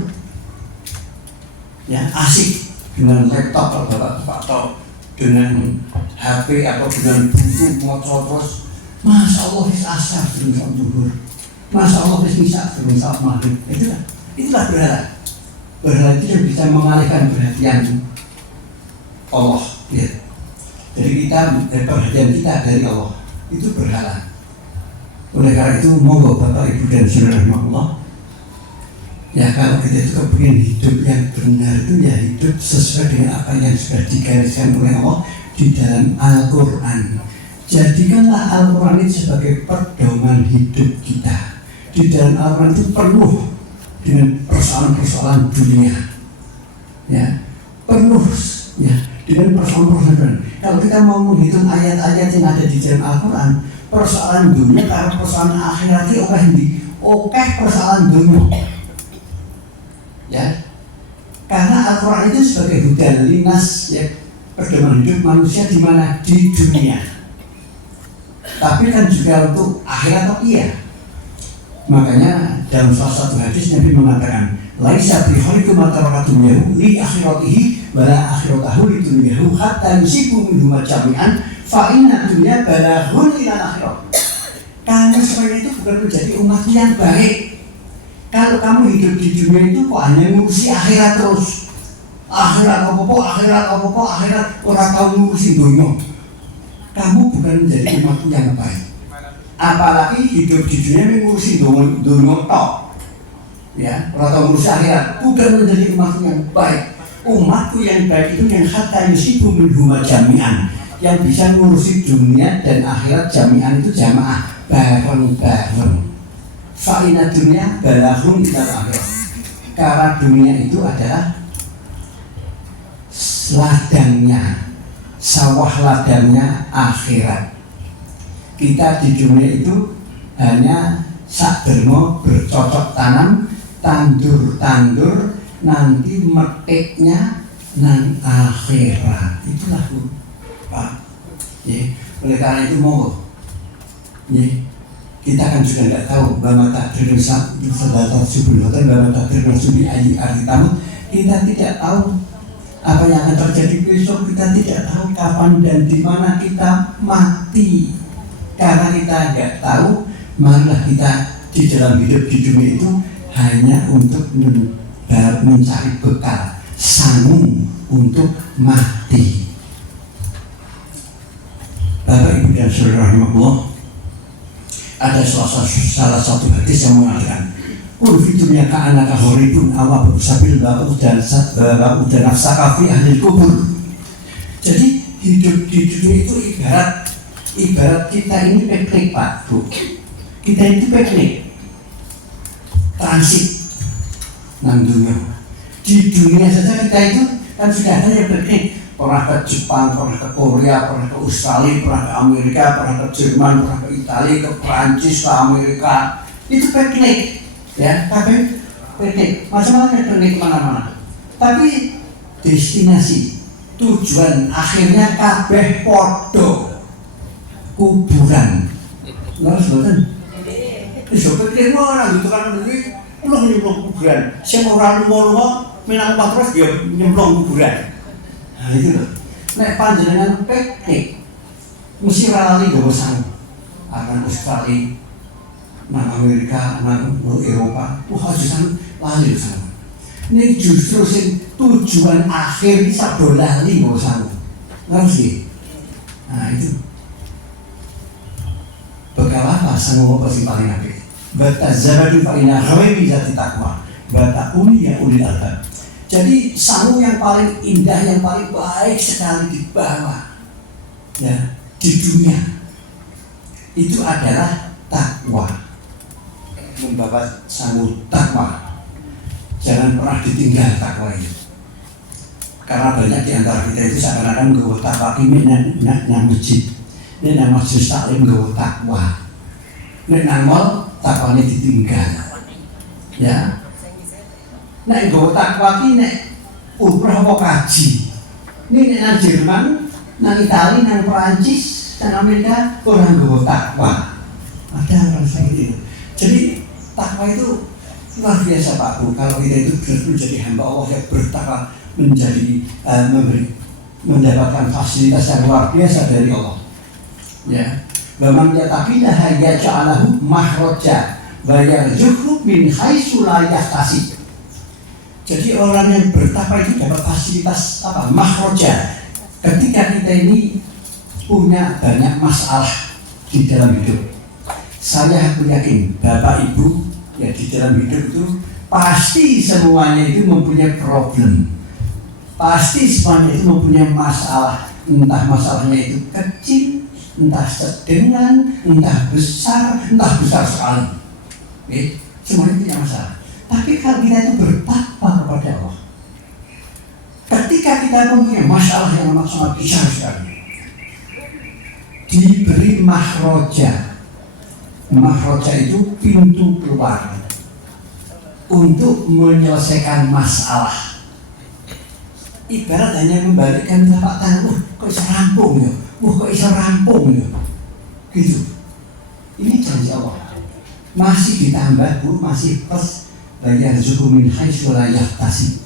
Ya asik dengan laptop atau bapak-bapak atau dengan HP atau dengan buku motor terus, masya Allah wis asar belum sholat duhur, masya Allah wis misa belum sholat maghrib. Itulah berhala. Berhala itu yang bisa mengalihkan perhatian Allah. Ya. Jadi perhatian kita dari Allah itu berhala. Oleh karena itu monggo Bapak Ibu dan Saudara Allah, ya kalau kita itu kepingin hidup yang benar itu ya hidup sesuai dengan apa yang sudah digariskan oleh Allah di dalam Al-Quran. Jadikanlah Al-Quran itu sebagai pedoman hidup kita. Di dalam Al-Quran itu penuh dengan persoalan-persoalan dunia, ya penuh ya dengan persoalan-persoalan. Kalau kita mau menghitung ayat-ayat yang ada di dalam Al-Quran, persoalan dunia karena persoalan akhirat itu oke persoalan dunia. Ya, karena Al-Quran itu sebagai hudan linas, ya pedoman hidup manusia di mana di dunia. Tapi kan juga untuk akhirat atau iya. Makanya dalam salah satu hadis Nabi mengatakan, laisa bi khaliqu matarakatum yahu li akhiratihi wala akhiratahu li dunyahu hatta yusibu minhu jami'an fa inna dunya balaghun ila akhirat. Kamu sebenarnya itu bukan menjadi umat yang baik. Kalau kamu hidup di dunia itu kok hanya ngurusi akhirat terus. Akhirat apa-apa, akhirat orang tahu ngurusi dunia. Kamu bukan menjadi umat yang baik. Apalagi hidup di dunia mengurusi dunia tok. Ya, orang tahu ngurusi akhirat, bukan menjadi umat yang baik. Umatku yang baik itu yang hatta yusibu minhuma jami'an, yang bisa ngurusi dunia dan akhirat jami'an itu jamaah bareng-bareng. Fa'ina dunia balahum ilal akhirat. Karena dunia itu adalah ladangnya, sawah ladangnya akhirat. Kita di dunia itu hanya sakdermo bercocok tanam, tandur, nanti metiknya nang akhirat. Itulah Pak. Ya, oleh karena itu monggo. Ya, kita kan juga tidak tahu bahwa takdir sadaqah subhanahu bahwa takdir subi ayi aritamu. Kita tidak tahu apa yang akan terjadi besok. Kita tidak tahu kapan dan di mana kita mati. Karena kita tidak tahu, marilah kita di dalam hidup di dunia itu hanya untuk mencari bekal, sanggung untuk mati. Bapak Ibu dan Saudara rahimahullah, ada salah satu hadis yang mengatakan, "Kul fi dunya ka'annaka gharibun aw sabil ba'u dan nafsaka fi ahli kubur." Jadi hidup di dunia itu ibarat kita ini piknik Pak Bu. Kita itu piknik transit nang dunia. Di dunia saja kita itu kan sudah ada yang piknik. Pernah ke Jepang, pernah ke Korea, pernah ke Australia, pernah ke Amerika, pernah ke Jerman, pernah ke Italia, ke Perancis, ke Amerika. Itu piknik, ya. Tapi piknik, macam-macam piknik mana-mana. Tapi destinasi, tujuan akhirnya kabeh podo kuburan. Lalu sebetulnya, pikir orang gitu kan ini, nyemplung kuburan. Siapa orang lumah-lumah minang patros dia nyemplung kuburan. Nah itu loh, nek panjenengan piknik mesti lali gawe sang akan Australia, nang Amerika, nang Eropa, hajusan lali sang. Ini justru sing tujuan akhir bisa dolali gawe sang. Ngerti? Nah itu. Bekal apa sang apa sing paling apik? Bata zabadu fa inna khairi zati taqwa. Bata uli ya ulil albab. Jadi sangu yang paling indah, yang paling baik sekali di bawah, ya, di dunia itu adalah takwa. Membawa sangu takwa, jangan pernah ditinggal takwa itu. Karena banyak di antara kita itu seakan-akan menggawa takwa ini nang masjid, ini nang majelis taklim menggawa takwa, ini nang mal takwanya ditinggal, ya. Nek nggawa takwa ki nek umrah apa kaji. Nek nang Jerman, nang Italia, nang Perancis, nang Amerika orang nggawa takwa. Ada orang seperti itu. Jadi takwa itu luar biasa Pak Bu. Kalau kita itu menjadi hamba Allah yang bertakwa, menjadi mendapatkan fasilitas yang luar biasa dari Allah. Ya. Wa man yattaqillaha yaj'al lahu makhraja wa yarzuqhu min haitsu la yahtasib. Jadi orang yang bertakwa itu dapat fasilitas apa? Makhroja. Ketika kita ini punya banyak masalah di dalam hidup, saya yakin Bapak Ibu ya di dalam hidup itu pasti semuanya itu mempunyai problem. Pasti semuanya itu mempunyai masalah. Entah masalahnya itu kecil, entah sedang, entah besar sekali. Semuanya punya masalah. Tapi kalau kita itu bertakwa kepada Allah, ketika kita mempunyai masalah yang sangat besar sekali, diberi makhroja. Makhroja itu pintu keluar untuk menyelesaikan masalah. Ibarat hanya membalikkan telapak tangan, kok bisa rampung ya, kok bisa rampung ya, gitu. Ini janji Allah. Masih ditambah Bu, masih plus. Yarzuqhu min haitsu la yahtasib.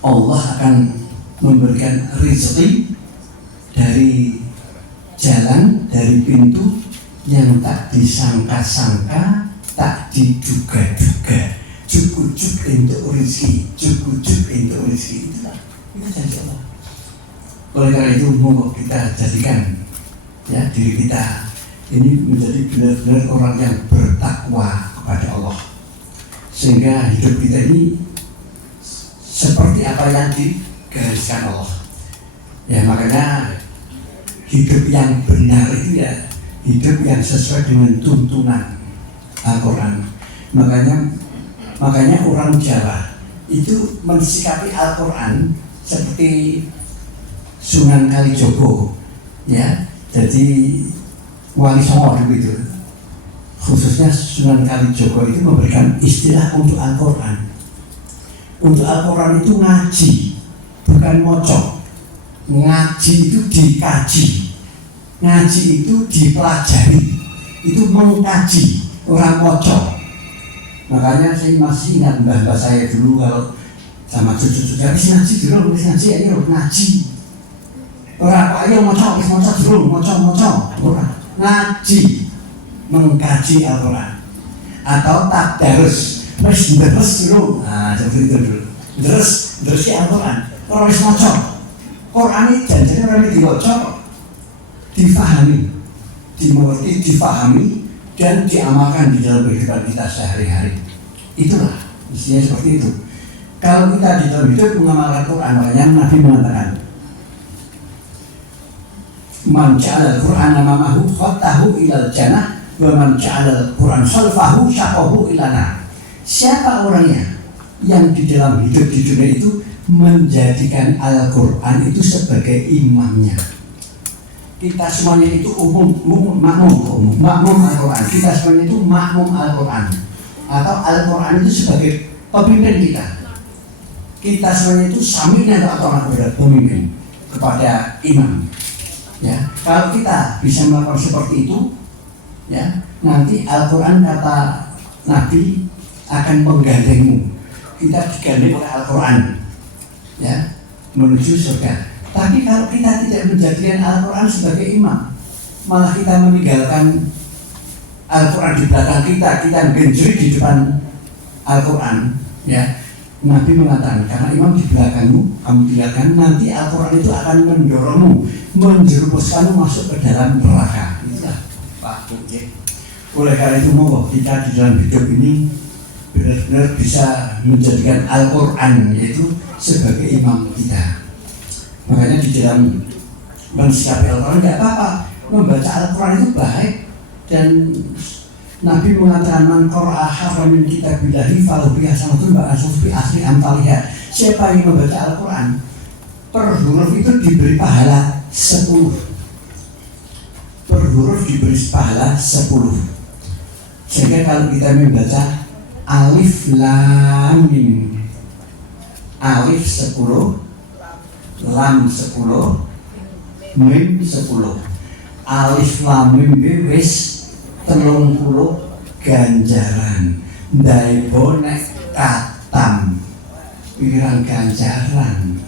Allah akan memberikan rezeki dari jalan, dari pintu yang tak disangka-sangka, tak diduga-duga. Cukup untuk rezeki, cukup untuk rezeki, itulah itu janji Allah. Oleh karena itu mau kita jadikan ya diri kita ini menjadi benar-benar orang yang bertakwa kepada Allah, sehingga hidup kita ini seperti apa yang digariskan Allah. Ya makanya hidup yang benar itu ya hidup yang sesuai dengan tuntunan Al-Quran. Makanya orang Jawa itu mensikapi Al-Quran seperti Sunan Kalijogo, ya. Jadi Wali Songo begitu. Khususnya Sunan Kalijogo itu memberikan istilah untuk Al-Quran. Untuk Al-Quran itu ngaji, bukan mocok. Ngaji itu dikaji, ngaji itu dipelajari, itu mengkaji, orang mocok. Makanya saya masih ingat mbah saya dulu kalau sama cucu-cucu ngaji dulu, ngaji ayo ngaji. Orang ayo mocok dulu, mocok. Orang ngaji, mengkaji Al-Quran. Atau tadarus, terus dulu. Nah seperti itu dulu. Terus Al-Quran. Orang wis mocok. Quran ini janjinya orang ini diwaca, difahami, dimengerti, difahami, dan diamalkan di dalam kehidupan kita sehari-hari. Itulah isinya seperti itu. Kalau kita di dalam hidup mengamalkan Quran, makanya Nabi mengatakan, man ja'ala al-Qur'ana mamahu khattahu ilal jannah wa man ja'ala al-Qur'an khalfahu syaqahu ilana. Siapa orangnya yang di dalam hidup di dunia itu menjadikan Al-Quran itu sebagai imamnya? Kita semuanya itu makmum Al-Quran. Kita semuanya itu makmum Al-Quran, atau Al-Quran itu sebagai pemimpin kita. Kita semuanya itu sami'na atau kepada pemimpin, kepada imam. Ya, kalau kita bisa melakukan seperti itu, ya, nanti Al-Quran kata Nabi akan menggandengmu. Kita digandeng oleh Al-Quran, ya, menuju surga. Tapi kalau kita tidak menjadikan Al-Quran sebagai imam, malah kita meninggalkan Al-Quran di belakang kita genjri di depan Al-Quran, ya. Nabi mengatakan, karena imam di belakangmu, kamu tinggalkan, nanti Al-Quran itu akan mendorongmu, menjerumuskanmu masuk ke dalam neraka. Itulah Pak Bukit. Oleh karena itu mau kita di dalam hidup ini benar-benar bisa menjadikan Al-Quran yaitu sebagai imam kita. Makanya di dalam mensikapi Al-Quran tidak apa-apa, membaca Al-Quran itu baik. Dan Nabi mengatakan, man qara'a harfan min kitabillahi falahu bihi hasanatun wa asfi asli amsalihha. Siapa yang membaca Al-Quran per huruf itu diberi pahala 10. Per huruf diberi pahala 10. Sehingga kalau kita membaca alif lam mim, alif 10, lam 10, mim 10. Alif lam mim wis 30 ganjaran. Ndai bonek katam pirang ganjaran.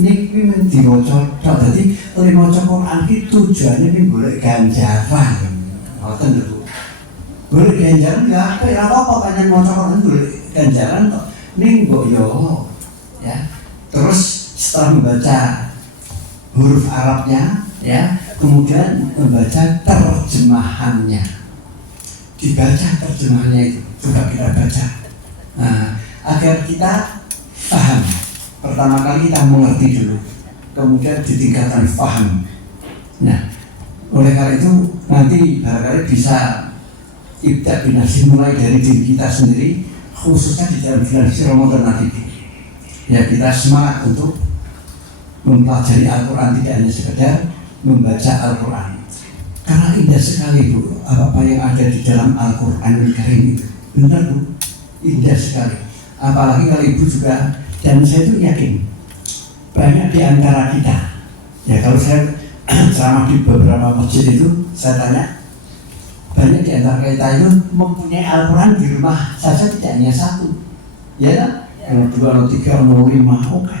Niki men diwaca tok. Dadi oleh maca Quran iki tujuane ning golek ganjaran. Ngoten lho. Golek ganjaran ya apa-apa kan maca Quran golek ganjaran tok. Ning kok yo ya. Terus setelah membaca huruf Arabnya, ya, kemudian membaca terjemahannya. Dibaca terjemahannya itu, coba kita baca. Nah, agar kita paham. Pertama kali kita mengerti dulu, kemudian ditingkatkan paham. Nah, oleh karena itu nanti barangkali bisa ibda binasi mulai dari diri kita sendiri, khususnya di dalam bulan Ramadan nanti. Ya, kita semangat untuk mempelajari Al-Quran, tidak hanya sekedar membaca Al-Quran. Karena indah sekali Bu, apa yang ada di dalam Al-Quranul Karim itu. Benar Bu, indah sekali. Apalagi kalau Ibu juga, dan saya itu yakin banyak di antara kita. Ya kalau saya ceramah di beberapa masjid itu, saya tanya, banyak di antara kita itu mempunyai Al-Quran di rumah saja tidak hanya satu. Ya kan? Yang 2, 3, 5, oke.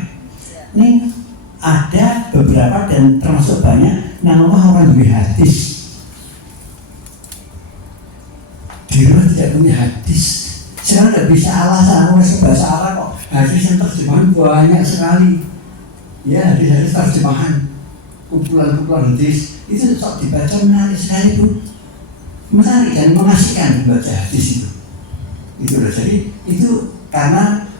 Ini ada beberapa dan termasuk banyak nama orang lebih hadis. di rumah tidak punya hadis. Sekarang tidak bisa alasan, aku masih bahasa Arab kok. Hadis yang terjemahan banyak sekali. Ya, hadis-hadis terjemahan, kumpulan-kumpulan hadis itu tetap dibaca menarik sekali Bu. Menarik dan mengasihkan membaca hadis itu. Itu loh. Jadi itu karena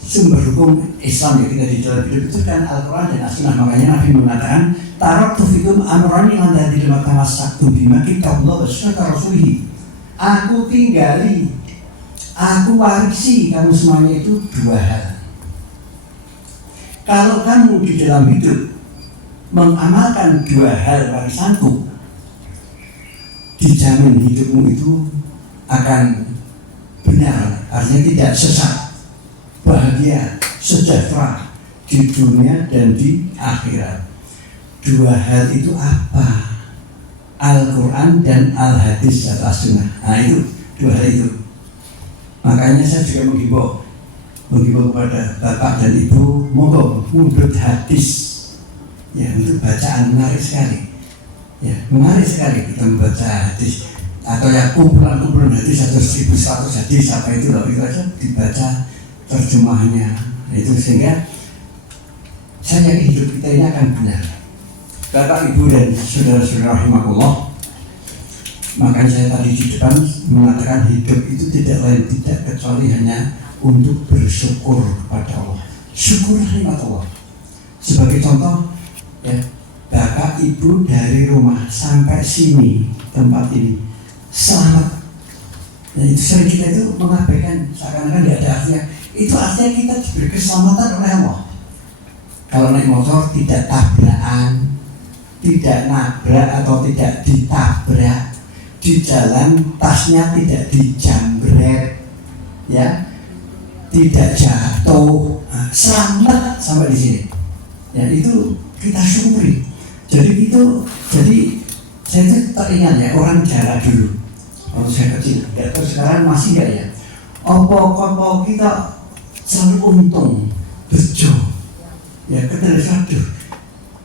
sumber hukum Islam yang kita di dalam hidup itu kan Al-Quran dan As-Sunnah. Makanya Nabi mengatakan taraktu fikum amrani lan tadillu ma tamassaktum bima kitabullah wa sunnata rasulih. Aku tinggali, aku warisi kamu semuanya itu dua hal. Kalau kamu di dalam hidup mengamalkan dua hal warisanku, dijamin hidupmu itu akan benar, artinya tidak sesat, bahagia, sejahtera di dunia dan di akhirat. Dua hal itu apa? Al-Quran dan Al-Hadis atau As-Sunnah. Nah itu, dua hal itu. Makanya saya juga menghimbau kepada Bapak dan Ibu, monggo mundut hadis ya, untuk bacaan menarik sekali ya, menarik sekali kita membaca hadis atau ya kumpulan hadis atau 1100 hadis apa itu loh, itu aja dibaca terjemahnya itu, sehingga saya yakin hidup kita ini akan benar. Bapak, Ibu, dan saudara-saudara rahimakumullah, makanya saya tadi di depan mengatakan hidup itu tidak lain tidak kecuali hanya untuk bersyukur kepada Allah. Syukur nikmat Allah. Sebagai contoh ya, Bapak Ibu dari rumah sampai sini tempat ini selamat. Nah itu sering kita itu mengabaikan, seakan-akan tidak ada artinya. Itu artinya kita diberi keselamatan oleh Allah. Kalau naik motor tidak tabrakan, tidak nabrak atau tidak ditabrak, di jalan tasnya tidak dijambret, ya, tidak jatuh, selamat sampai di sini. Ya itu kita syukuri. Jadi saya itu teringat ya orang Jawa dulu, waktu saya kecil. Ya, terus sekarang masih nggak ya? Opo kita selalu untung, bejo. Ya kita aduh,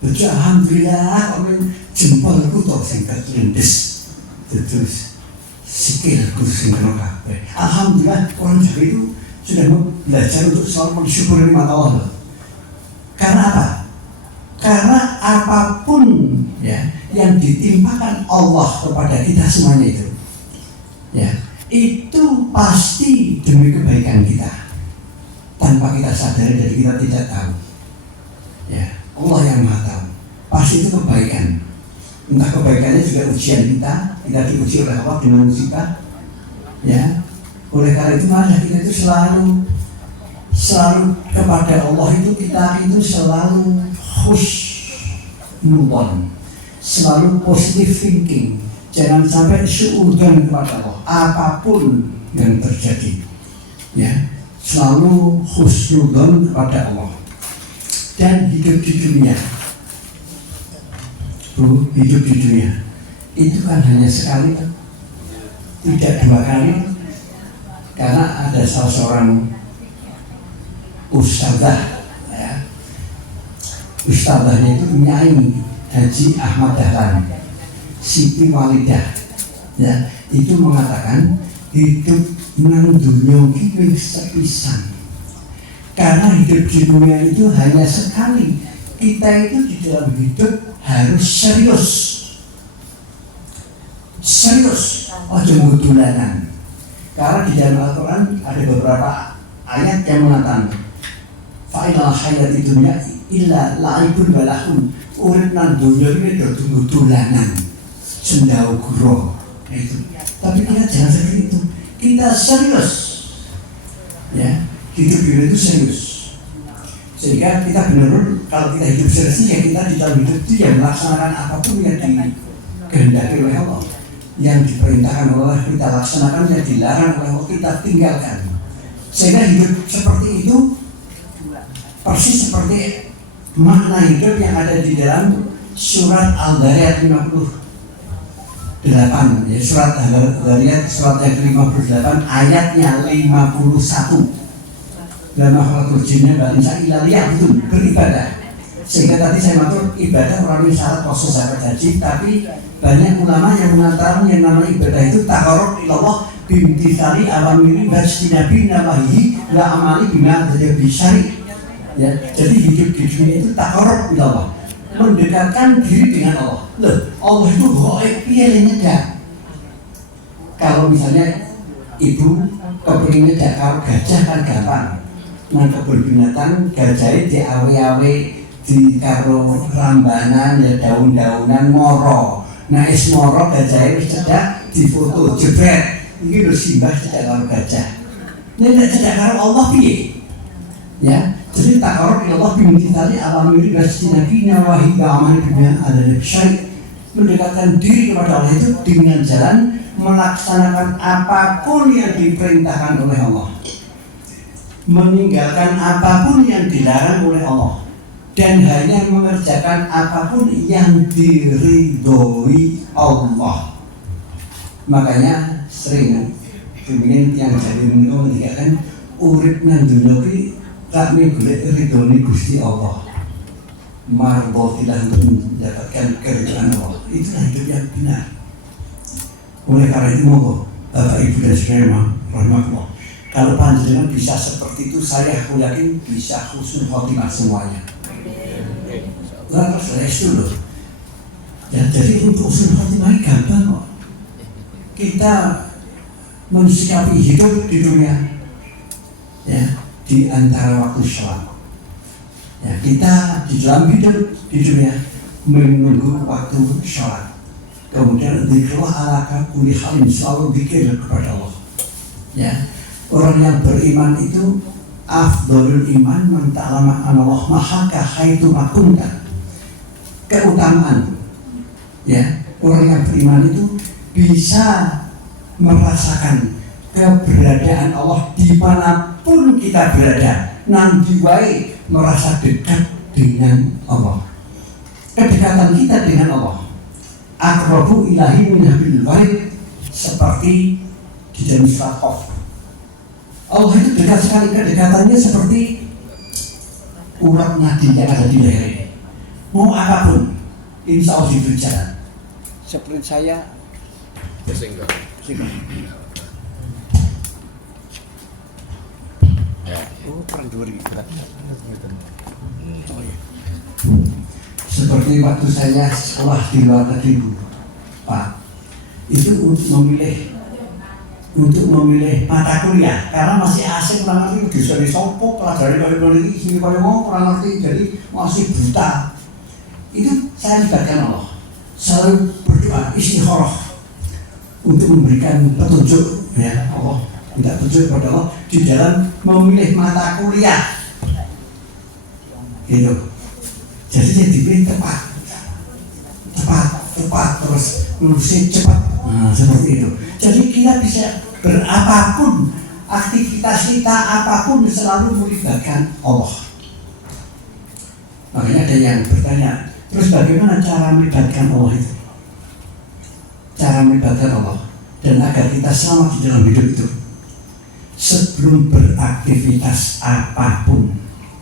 bejo alhamdulillah, orang jempolku tok sing kelindes, terus sikilku sing kena kabeh. Alhamdulillah orang Jawa itu sudah belajar untuk selalu mensyukuri nikmat Allah. Karena apa? Karena apapun ya yang ditimpakan Allah kepada kita semuanya itu, ya itu pasti demi kebaikan kita, tanpa kita sadari dan kita tidak tahu. Ya Allah yang Maha tahu. Pasti itu kebaikan. Entah kebaikannya juga ujian kita diuji oleh Allah dengan musibah. Ya, oleh karena itu maka kita itu selalu kepada Allah itu kita itu selalu husnuzon, selalu positive thinking. Jangan sampai suudzon kepada Allah apapun yang terjadi. Ya, selalu husnuzon kepada Allah. Dan hidup di dunia, hidup di dunia itu kan hanya sekali, tidak dua kali. Karena ada salah seorang ustadzah, ya, ustadzahnya itu Nyai Haji Ahmad Dahlan Siti Walidah, ya, itu mengatakan hidup nang dunia iki sepisan. Karena hidup di dunia itu hanya sekali. Kita itu di dalam hidup harus serius, ojo mudulanan. Karena di dalam Al-Quran ada beberapa ayat yang mengatakan fa'inal hayati dunya illa la'ibun walahun. Urip nang dunya ini tunggu dolanan, sendau guro itu. Tapi kita jangan seperti itu. Kita serius, ya, hidup itu serius. Sehingga kita benar-benar kalau kita hidup serius ya kita di dalam hidup itu yang melaksanakan apapun yang dikehendaki oleh Allah, yang diperintahkan oleh kita laksanakan, yang dilarang oleh Allah kita tinggalkan. Sehingga hidup seperti itu persis seperti makna hidup yang ada di dalam surat Al-Dhariyat 58, ya, surat Al-Dhariyat surat yang ke-58 ayatnya 51. Lama khalaqul jinna wal insa illa liya'budun, beribadah. Sehingga tadi saya matur ibadah orang ini syarat khusus sahabat haji, tapi banyak ulama yang mengatakan yang namanya ibadah itu taqarrub ila Allah bimtisali awamiri wajtinabi nawahi la amali bima jadi syari. Ya, jadi hidup di dunia itu takarrub ila Allah, mendekatkan diri dengan Allah. Loh, Allah itu gaib piye nyedak. Kalau misalnya ibu kepingin nyedak karo gajah kan gampang. Nang kebun binatang gajah di awe-awe di karo rambanan ya daun-daunan moro. Nah is moro gajah wis cedak difoto jebret. Iki lho simbah cedak karo gajah. Nek cedak karo Allah piye? Ya, jadi takarrub ila Allah bimtithali awamiri wajtinabi nawahi amali bima ada syari. Mendekatkan diri kepada Allah itu dengan jalan melaksanakan apapun yang diperintahkan oleh Allah, meninggalkan apapun yang dilarang oleh Allah, dan hanya mengerjakan apapun yang diridhoi Allah. Makanya sering kemudian yang jadi meninggalkan urip nang dunya iki kami golek ridhone Gusti Allah, marbotilah untuk mendapatkan keridhaan Allah. Itulah hidup yang benar. Oleh karena itu monggo Bapak Ibu dan Saudara rahmatullah, kalau panjenengan bisa seperti itu, saya yakin bisa husnul khotimah semuanya. Terus restu loh. Ya, jadi untuk husnul khotimah gampang kok. Kita mensikapi hidup di dunia, ya, di antara waktu sholat. Ya, kita di dalam hidup di dunia menunggu waktu sholat. Kemudian zikrullah ala kulli halin, selalu zikir kepada Allah. Ya, orang yang beriman itu afdhalul iman man ta'allama Allah mahaka haitsu makunta. Keutamaan, ya, orang yang beriman itu bisa merasakan keberadaan Allah dimanapun kita berada, nanti wae merasa dekat dengan Allah. Kedekatan kita dengan Allah aqrabu ilahi min hablil warid, seperti di dalam surat Qaf. Allah itu dekat sekali, kedekatannya seperti urat nadi yang ada di leher ini. Mau apapun, insya Allah diberi jalan. Seperti saya, oh, perang 2000. Oh, ya. Seperti waktu saya sekolah di luar negeri, Pak, itu untuk memilih mata kuliah, karena masih asing kurang ngerti di sopo pelajari dari sini pada mau kurang ngerti, jadi masih buta. Itu saya libatkan Allah, selalu berdoa istikharah untuk memberikan petunjuk, ya Allah, minta petunjuk kepada Allah di dalam memilih mata kuliah, gitu. Jadi yang dipilih tepat, terus lulusnya cepat, nah, seperti itu. Jadi kita bisa berapapun aktivitas kita, apapun selalu melibatkan Allah. Makanya ada yang bertanya, terus bagaimana cara melibatkan Allah itu? Cara melibatkan Allah dan agar kita selamat di dalam hidup itu, sebelum beraktivitas apapun,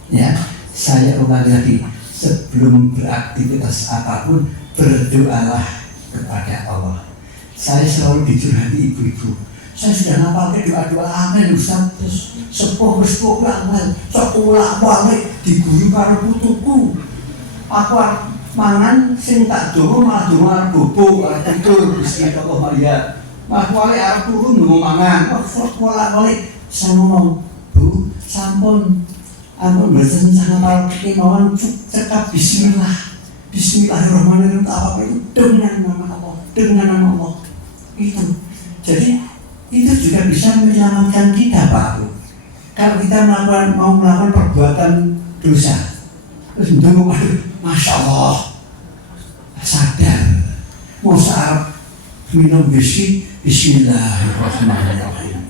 ya, saya ulangi lagi, sebelum beraktivitas apapun berdoalah kepada Allah. Saya selalu dicurhati ibu-ibu, saya sudah ngapal ke doa-doa amin Ustaz, terus sepuh banget, sekolah balik diguru karo putuku, aku mangan sing tak dongo malah dongo arep bobo arep tidur bismillah Maria, malah balik arep turun dongo mangan, sekolah balik saya ngomong, Bu, sampun aku baca sangat kemauan cekap Bismillahirrahmanirrahim, apa itu dengan nama Allah itu. Jadi itu juga bisa menyelamatkan kita, Pak. Kalau kita mau melakukan perbuatan dosa, terus dulu, masya Allah, sadar, mau saat minum whisky, Bismillahirrahmanirrahim.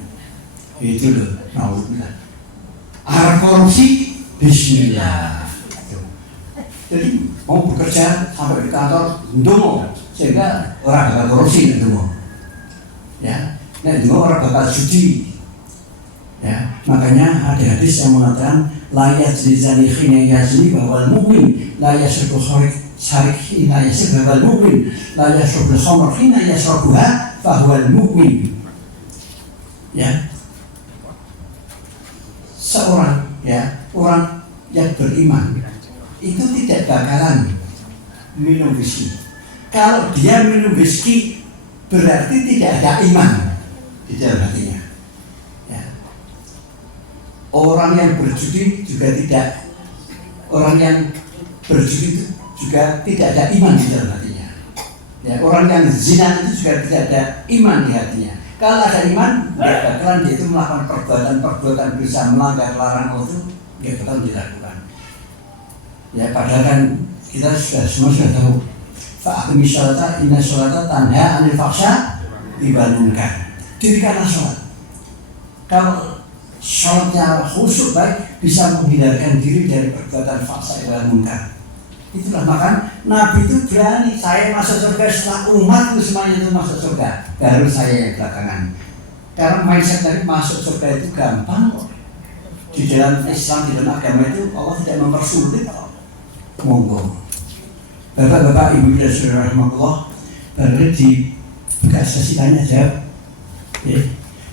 Itu loh, naudzubillah. Arab korupsi, bismillah. Jadi mau bekerja sampai di kantor, ndongo, sehingga orang bakal korupsi, ndongo. Ya, ndongo orang bakal judi. Ya, makanya ada hadis yang mengatakan la yajzani khina yazni bahwa mu'min la yasriku syarik khina yasriku bahwa mu'min la yasriku khamr khina yasrikuha bahwa mu'min. Ya, seorang orang yang beriman itu tidak bakalan minum whisky. Kalau dia minum whisky berarti tidak ada iman di dalam hatinya. Ya. Orang yang berjudi juga tidak, orang yang berjudi juga tidak ada iman di dalam hatinya. Ya, orang yang zina itu juga tidak ada iman di hatinya. Kalau ada iman, dia bakalan dia itu melakukan perbuatan bisa melanggar larangan itu, dia bakalan dilakukan. Ya, padahal kan kita semua sudah tahu. Fa'aqimi sholata inna sholata tanha 'anil fahsya wal munkar. Dirikanlah sholat. Kalau sholatnya khusyuk baik, bisa menghindarkan diri dari perbuatan fahsya wal munkar. Itulah makan Nabi itu berani, saya masuk surga setelah umatku semuanya itu masuk surga, baru saya yang belakangan. Karena mindset tadi masuk surga itu gampang kok. Di dalam Islam, di dalam agama itu Allah tidak mempersulit kok. Monggo Bapak-bapak, ibu dan saudara rahmatullah, baru di bekas sesi tanya jawab.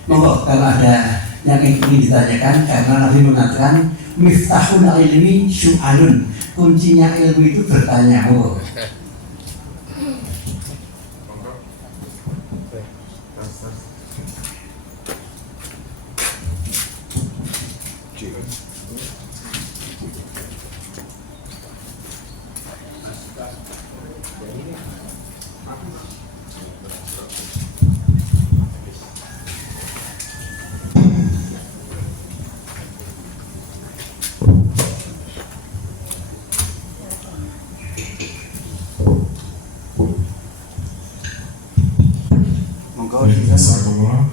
Monggo kalau ada yang ingin ditanyakan, karena Nabi mengatakan miftahul ilmi su'alun, kuncinya ilmu itu bertanya. Assalamualaikum.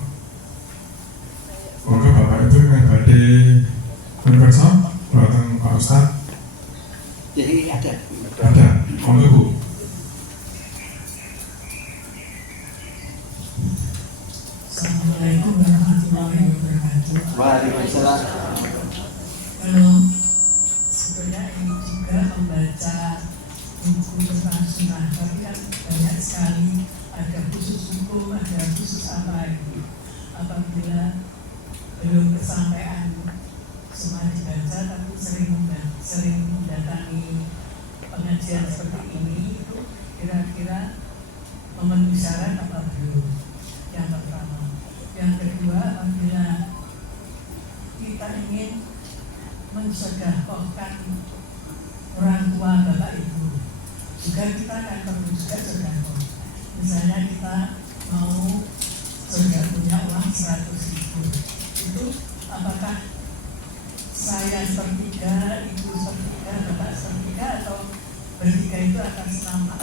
Monggo Bapak itu yang badhe konversa datang Pak Ustaz. Jadi ada. Monggo Bu. Assalamualaikum warahmatullahi wabarakatuh. Waalaikumsalam. Kalau sebenarnya ini juga membaca buku tentang sunnah, tapi kan banyak sekali ada khusus hukum, ada khusus apa itu. Apabila belum kesampaian semua dibaca, tapi sering mendatangi pengajian seperti ini, itu kira-kira memenuhi syarat apa belum? Yang pertama. Yang kedua, apabila kita ingin mensedekahkan orang tua bapak ibu, juga kita akan perlu juga sedekah. Misalnya kita mau sudah punya uang 100.000, itu apakah saya sepertiga, ibu sepertiga, bapak sepertiga, atau bertiga itu atas nama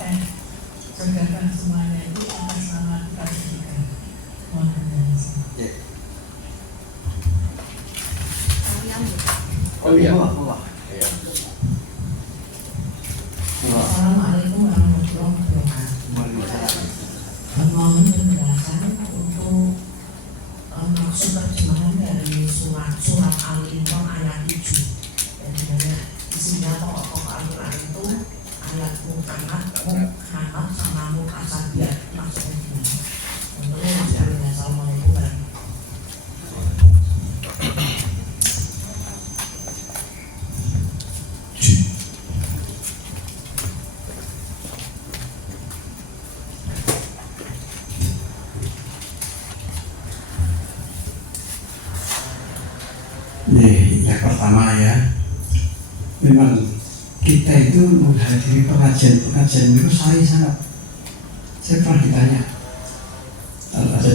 sedekahkan semuanya itu atas nama kita bertiga? Mohon penjelasan. Assalamualaikum warahmatullahi wabarakatuh. Mohon penjelasan untuk maksud terjemahan dari surat Al-Imran ayat 7. Jadi isinya pokok-pokok Al-Quran itu ayat mukanat sama mukasabiyat, maksudnya gimana? Assalamualaikum warahmatullahi wabarakatuh. Yang pertama ya, memang kita itu menghadiri pengajian itu saya pernah ditanya, kalau ada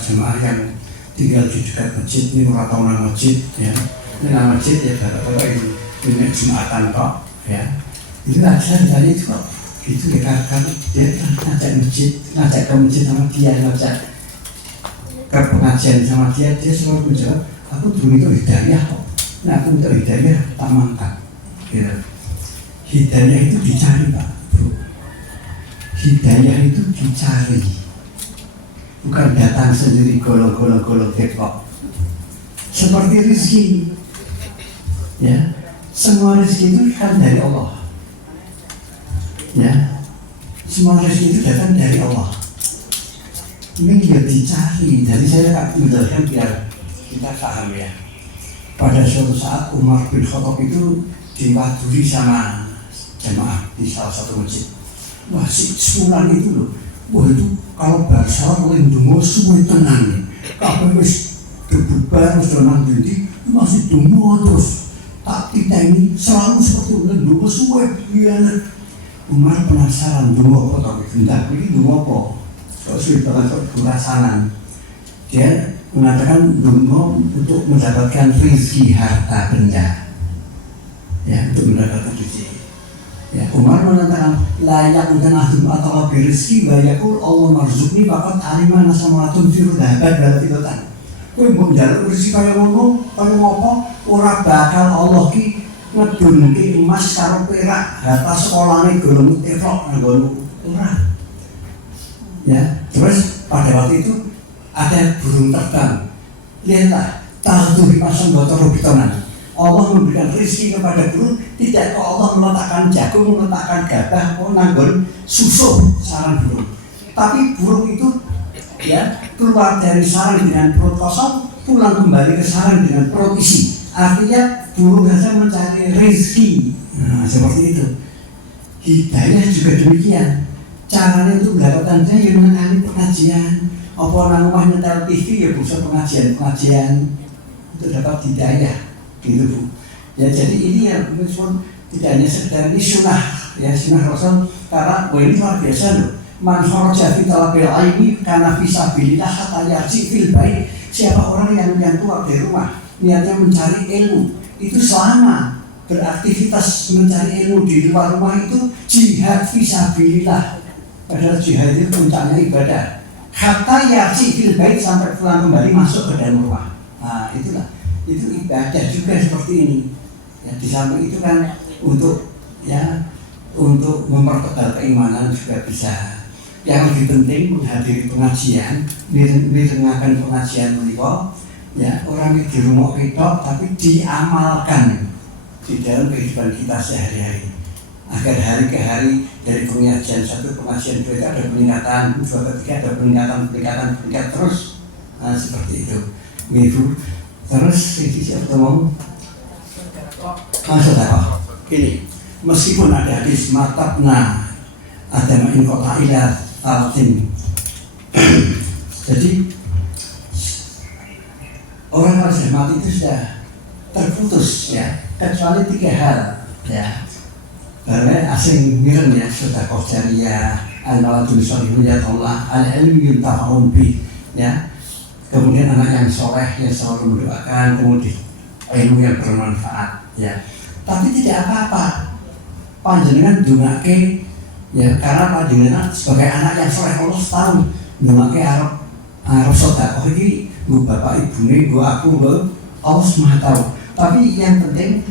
jamaah yang tinggal di dekat masjid, ini mau tahunan masjid ya, ini nama masjid ya, bapak ini punya jumatan kok ya, itu saya ditanya itu kok, itu ya karena dia ngajak ke masjid sama dia, ngajak ke pengajian sama dia selalu menjawab, aku dulu itu hidayah kok. Nah aku untuk hidayah tak mangkat ya. Hidayah itu dicari Pak Bro. Hidayah itu dicari, bukan datang sendiri golong-golong kok. Seperti rezeki ya, semua rezeki itu kan dari Allah ya, semua rezeki itu datang dari Allah. ini ya dicari. Jadi saya menjelaskan biar kita paham ya. Pada suatu saat Umar bin Khattab itu diwaduri sama jemaah di salah satu masjid. Wah, si Fulan itu loh, wah itu kalau bahasa oleh dungo suwe tenang. Kabeh wis berbubar wis nang ndi masih dungo terus. Tak kita ini selalu seperti oleh dungo suwe biar. Umar penasaran dungo apa to bentar iki dungo apa? Kok suwe banget kurasanan. Dia mengatakan dungo untuk mendapatkan rezeki harta benda. Ya, untuk mendapatkan rezeki. Ya, Umar mengatakan layak untuk ahli atau rezeki layakul Allah marzukni fakat alima nasamatun firu dahabat berarti total. Kowe mbok njaluk rezeki kaya ngono, kaya ngopo ora bakal Allah ki ngedunke emas karo perak harta sekolahane golong teflok nggono ora. Ya, terus pada waktu itu ada burung terbang. Lihatlah, tahu dipasang botol bitonan. Allah memberikan rezeki kepada burung, tidak kok Allah meletakkan jagung, meletakkan gabah, nanggon susu sarang burung. Tapi burung itu ya keluar dari sarang dengan perut kosong, pulang kembali ke sarang dengan perut isi. Artinya burung saja mencari rezeki. Nah, seperti itu. Hidayah juga demikian. Caranya untuk mendapatkannya ya menangani pengajian. Apa nang omah nyetel TV ya bisa pengajian untuk dapat hidayah. Gitu Bu. Ya jadi ini ya meskipun tidak hanya sekedar ini sunnah ya sunnah Rasul karena ini luar biasa loh. Man kharaja fi talabil ilmi kana fi sabilillah hatta yarji fil bait. Siapa orang yang keluar dari rumah niatnya mencari ilmu itu selama beraktivitas mencari ilmu di luar rumah itu jihad fi sabilillah. Padahal jihad itu puncaknya ibadah. Hatta yarji fil bait sampai pulang kembali masuk ke dalam rumah. Nah, itulah. Itu ibadah juga seperti ini. Ya, di samping itu kan untuk mempertebal keimanan juga bisa. Yang lebih penting menghadiri pengajian, mirengaken pengajian menika, ya orang di rumah itu tapi diamalkan di dalam kehidupan kita sehari-hari. Agar hari ke hari dari pengajian satu pengajian dua ada peningkatan, dua ketiga ada peningkatan terus. Nah, seperti itu. Ibu. Terus sisi siapa ngomong? Sedekah. Ini meskipun ada hadis matabna ada main kota ilah alatin. Jadi orang kalau sudah mati itu sudah terputus ya kecuali 3 hal ya. Karena asing mireng ya sedekah jariyah, al-maladun sholihun Allah, al-ilmi yuntafa'un bi ya. Kemudian anak yang soleh yang selalu mendoakan, kemudian ilmu yang bermanfaat ya. Tapi tidak apa-apa panjenengan dongake ya karena panjenengan sebagai anak yang soleh Allah tahu dongake arep sedekah iki nggo bapak ibune nggo aku nggo Allah Maha tahu. Tapi yang penting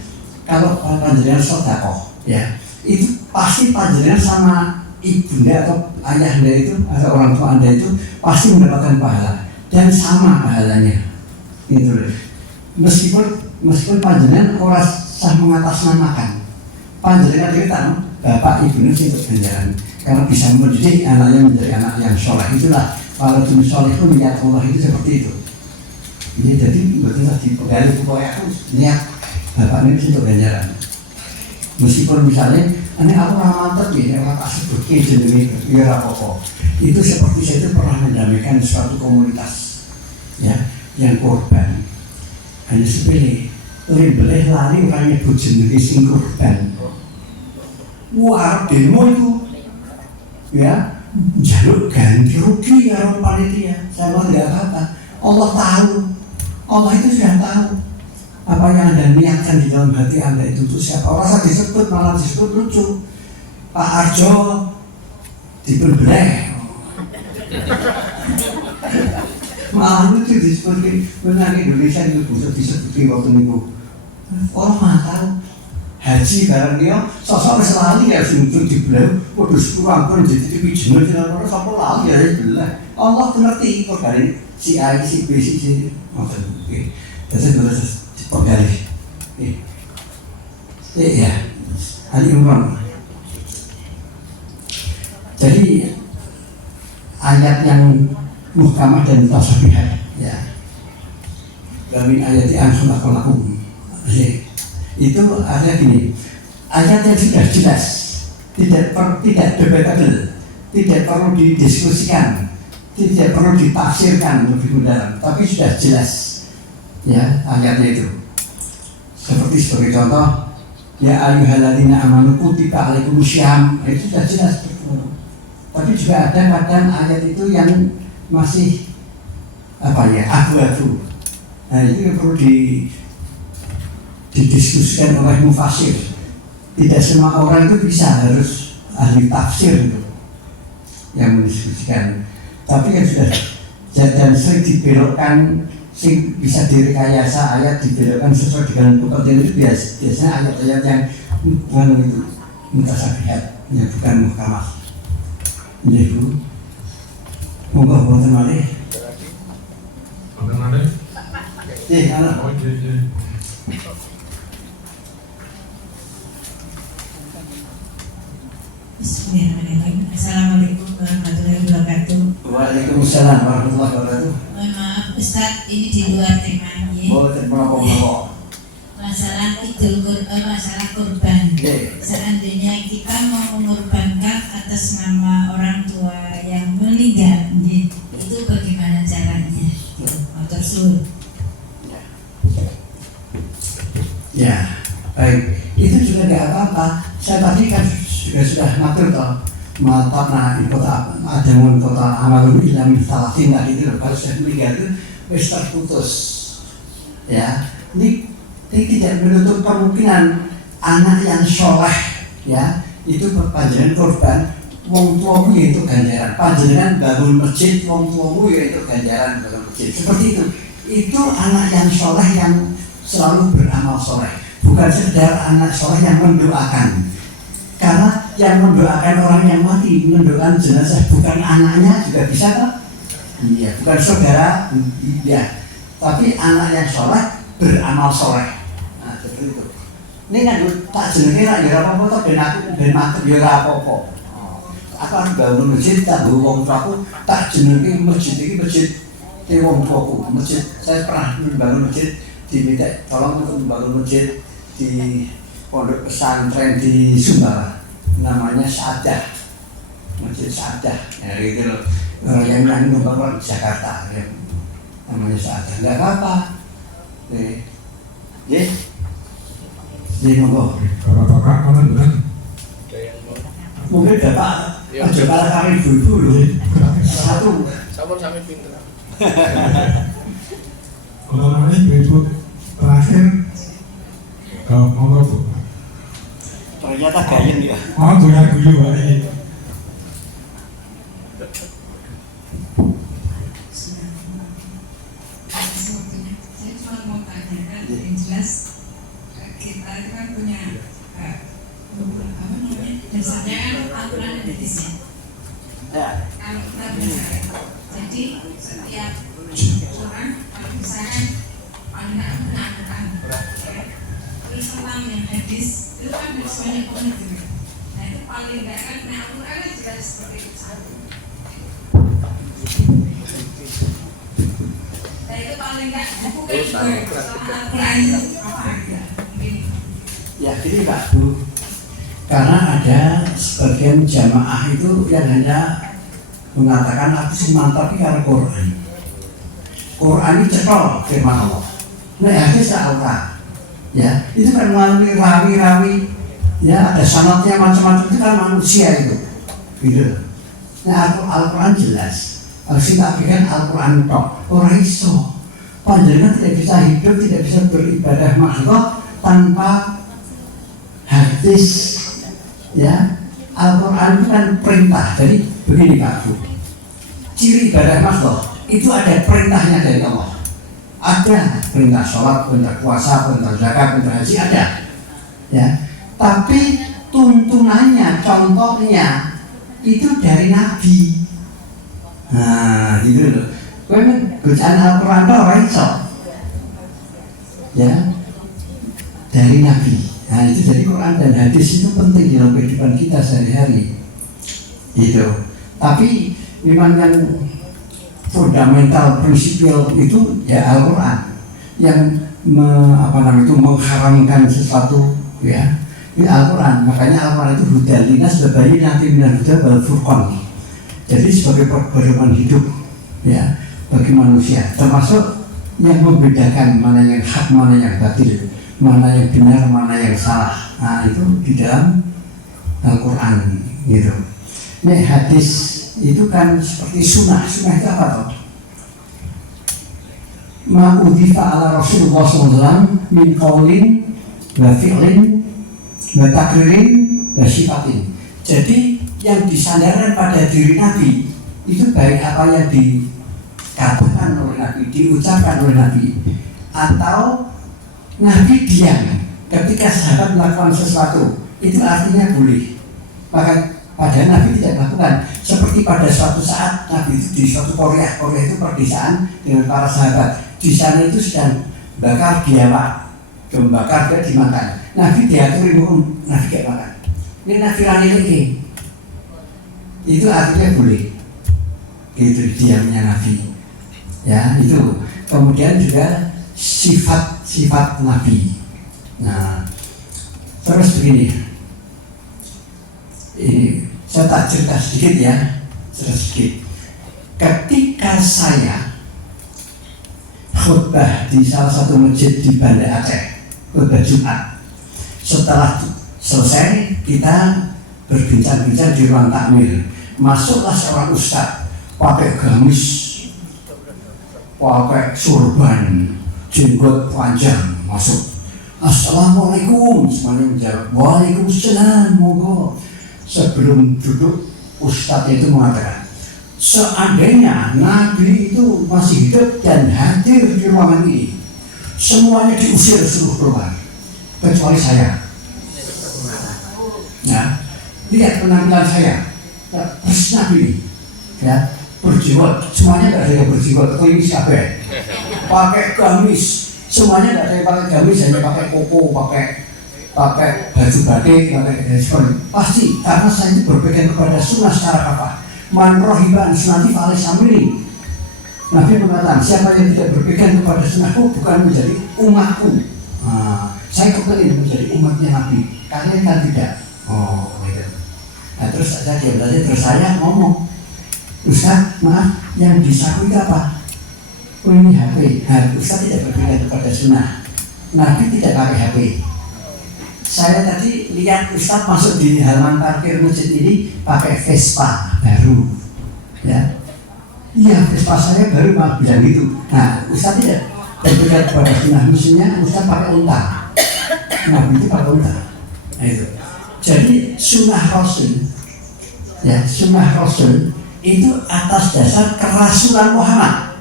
kalau panjenengan sedekah ya itu pasti panjenengan sama ibunda atau ayahnya itu atau orang tua Anda itu pasti mendapatkan pahala. Dan sama pahalanya, gitu loh. Meskipun panjenengan orang sah mengatasnamakan, panjenengan kita bapak ibunya sih untuk ganjaran, karena bisa mendidik anaknya menjadi anak yang soleh. Itulah kalau tuh soleh pun niat Allah itu seperti itu. Ini jadi betul di pegawai pokoknya aku niat bapak ini untuk ganjaran. Meskipun misalnya, ini aku mantep ya, orang kasih bukti jenenge itu, ya apa-apa. Itu seperti saya itu pernah mendamaikan suatu komunitas ya yang korban hanya sepele boleh lari orang nyebut jenenge sing korban. Wah demo itu ya jaluk ganti rugi ya orang panitia. Saya bilang tidak apa-apa. Allah tahu, Allah itu sudah tahu apa yang Anda niatkan di dalam hati Anda itu siapa. Orang saya disebut malah disebut lucu Pak Arjo diberbeleh. Malah itu disebut benar Indonesia itu bisa disebut waktu itu. Orang mah tahu haji barang dia sosok selalu ya untuk dibelah. Waduh kurang pun jadi dipijenuh dengan orang sampai lalu ya dibelah. Allah mengerti kok dari si A, si B, si C. Oke. Terus pegawai. Ya. Ali Imran. Jadi ayat yang muhkamah dan mutasyabihat. Ya. Min ayati an khalaqalakum. Itu artinya gini. Ayat yang sudah jelas, tidak debatable, tidak perlu didiskusikan, tidak perlu ditafsirkan lebih mendalam, tapi sudah jelas. Ya, ayatnya itu. Seperti sebagai contoh, ya ayyuhalladzina amanu kutiba alaikumussyam, itu sudah jelas. Tapi juga ada kadang ayat itu yang masih abu-abu. Nah itu yang perlu didiskusikan oleh mufasir. Tidak semua orang itu bisa harus ahli tafsir itu yang mendiskusikan. Tapi kan sudah dan sering dibelokkan, sing bisa direkayasa ayat dibelokkan sesuai dengan kepentingan itu biasanya ayat-ayat yang itu mutasyabihat, yang bukan muhkamah. Ini Bu, monggo wonten malih. Wonten malih? Anak. Oh, iya. Bismillahirrahmanirrahim. Assalamualaikum warahmatullahi wabarakatuh. Waalaikumsalam warahmatullahi wabarakatuh. Mohon maaf Ustaz, ini di luar temanya. Boten menapa-menapa. Masalah Idul Qurban, masalah kurban. Seandainya kita mau mengorbankan atas nama orang tua yang meninggal, itu bagaimana caranya? Matur suwun. Ya, baik. Itu juga tidak apa-apa. Saya tadi kan juga sudah matur toh. Matana di kota Adamun kota Amalun Ilham Talatin tadi itu kalau sudah meninggal itu wis terputus. Ya, ini tidak menutup kemungkinan anak yang soleh, ya itu panjenengan korban. Wong tuamu yaitu ganjaran. Panjenengan bangun masjid, wong tuamu yaitu ganjaran bangun masjid. Seperti itu. Itu anak yang soleh yang selalu beramal soleh, bukan sekedar anak soleh yang mendoakan. Karena yang mendoakan orang yang mati, mendoakan jenazah bukan anaknya juga bisa kan? Iya, bukan saudara, iya. Tapi anak yang soleh beramal soleh. Nah, seperti itu. Ini kan tak jenenge nak ya apa-apa to ben aku ya ora apa-apa. Aku harus bangun masjid tak wong tuaku tak jenenge masjid iki masjid wong tuaku. Masjid saya pernah bangun masjid diminta tolong untuk membangun masjid di pondok pesantren di Sumbawa, namanya Saadah, Masjid Saadah. Ya gitu loh. Orang yang membangun di Jakarta, ya. Namanya Saadah. Enggak apa-apa. Jadi monggo. Bapak-bapak mana bukan? Mungkin Bapak aja para kami ibu-ibu loh. Satu. Sampun sami pinter. Kalau namanya ibu terakhir, kalau monggo Bu. Ternyata gayen ya. Oh, punya guyu hari. Saya cuma mau tanyakan yang jelas kita itu kan punya apa namanya dasarnya kan aturan dan hadisnya. Ya. Kalau kita punya jadi setiap orang kalau misalkan paling nggak mengakukan terus tentang yang hadis itu kan harus banyak banget gitu. Nah itu paling nggak kan Al-Quran kan jelas seperti itu satu. Nah itu paling nggak buku kan juga Al-Quran itu apa gitu mungkin. Ya gini Pak Bu, karena ada sebagian jamaah itu yang hanya mengatakan aku sih mantap karena Quran. Quran ini cekol firman Allah. Nah hadis Al-Quran. Ya, itu kan melalui rawi-rawi, ya ada sanadnya macam-macam, itu kan manusia itu, gitu. Nah Al-Quran jelas, harus kita pikirkan Al-Quran tok, orang iso, panjenengan tidak bisa hidup, tidak bisa beribadah makhluk tanpa hadis, ya. Al-Quran itu kan perintah, jadi begini Pak Bu, ciri ibadah makhluk itu ada perintahnya dari Allah. Ada perintah sholat, perintah puasa, perintah zakat, perintah haji ada, ya. Tapi tuntunannya, contohnya itu dari Nabi. Nah, gitu loh. Kowe bacaan Al-Quran ora iso, ya, dari Nabi. Nah, itu dari Quran dan hadis itu penting dalam kehidupan kita sehari-hari. Gitu. Tapi memang yang fundamental prinsipil itu ya Al-Quran yang mengharamkan sesuatu ya ini Al-Quran. Makanya Al-Quran itu hudal linas babayi nanti minan huda wal furqan. Jadi sebagai pedoman hidup ya bagi manusia, termasuk yang membedakan mana yang hak, mana yang batil, mana yang benar, mana yang salah. Nah itu di dalam Al-Quran gitu. Ini hadis itu kan seperti sunnah. Sunnah itu apa toh? Ma'udhifa ala Rasulullah SAW min qaulin wa fi'lin wa takririn wa sifatin. Jadi yang disandarkan pada diri Nabi itu baik apa yang dikatakan oleh Nabi, diucapkan oleh Nabi, atau Nabi diam ketika sahabat melakukan sesuatu, itu artinya boleh. Maka padahal Nabi tidak melakukan. Seperti pada suatu saat Nabi itu di suatu Korea itu perdesaan dengan para sahabat. Di sana itu sedang bakar biawak, membakar dia dimakan. Nabi diaturi Nabi gak makan. Ini Nabi rani lagi. Itu artinya boleh. Itu diamnya Nabi. Ya itu. Kemudian juga sifat Nabi. Nah, terus begini. Ini saya tak cerita sedikit ya, sedikit. Ketika saya khutbah di salah satu masjid di Banda Aceh, khutbah Jumat, setelah selesai kita berbincang-bincang di ruang takmir. Masuklah seorang ustaz pakai gamis, pakai surban, jenggot panjang masuk. Assalamualaikum, semuanya menjawab. Waalaikumsalam, monggo. Sebelum duduk, ustadz itu mengatakan, seandainya Nabi itu masih hidup dan hadir di ruangan ini, semuanya diusir seluruh ruangan, kecuali saya. Ya, lihat penampilan saya, persis Nabi, ya, berjenggot, semuanya tidak ada yang berjenggot, klinis kabeh, pakai gamis, semuanya tidak ada yang pakai gamis, hanya pakai koko, pakai baju batik, pakai seperti pasti karena saya itu berpegang kepada sunnah secara kafah. Man rohiban sunnati fa'alai samiri. Nabi mengatakan siapa yang tidak berpegang kepada sunnahku bukan menjadi umatku. Saya kepingin menjadi umatnya Nabi. Kalian kan tidak. Oh gitu. Nah terus saya diam saja, terus saya ngomong, Ustaz maaf yang disaku itu apa? Oh ini HP. Nah, Ustaz tidak berpegang kepada sunnah. Nabi tidak pakai HP. Saya tadi lihat Ustaz masuk di halaman parkir masjid ini pakai Vespa baru, ya. Iya, Vespa saya baru malah bilang gitu. Nah, Ustaz tidak berpegang kepada sunnah, musuhnya Ustaz pakai unta. Nah, itu pakai unta. Nah, itu. Jadi sunnah Rasul, ya, sunnah Rasul itu atas dasar kerasulan Muhammad,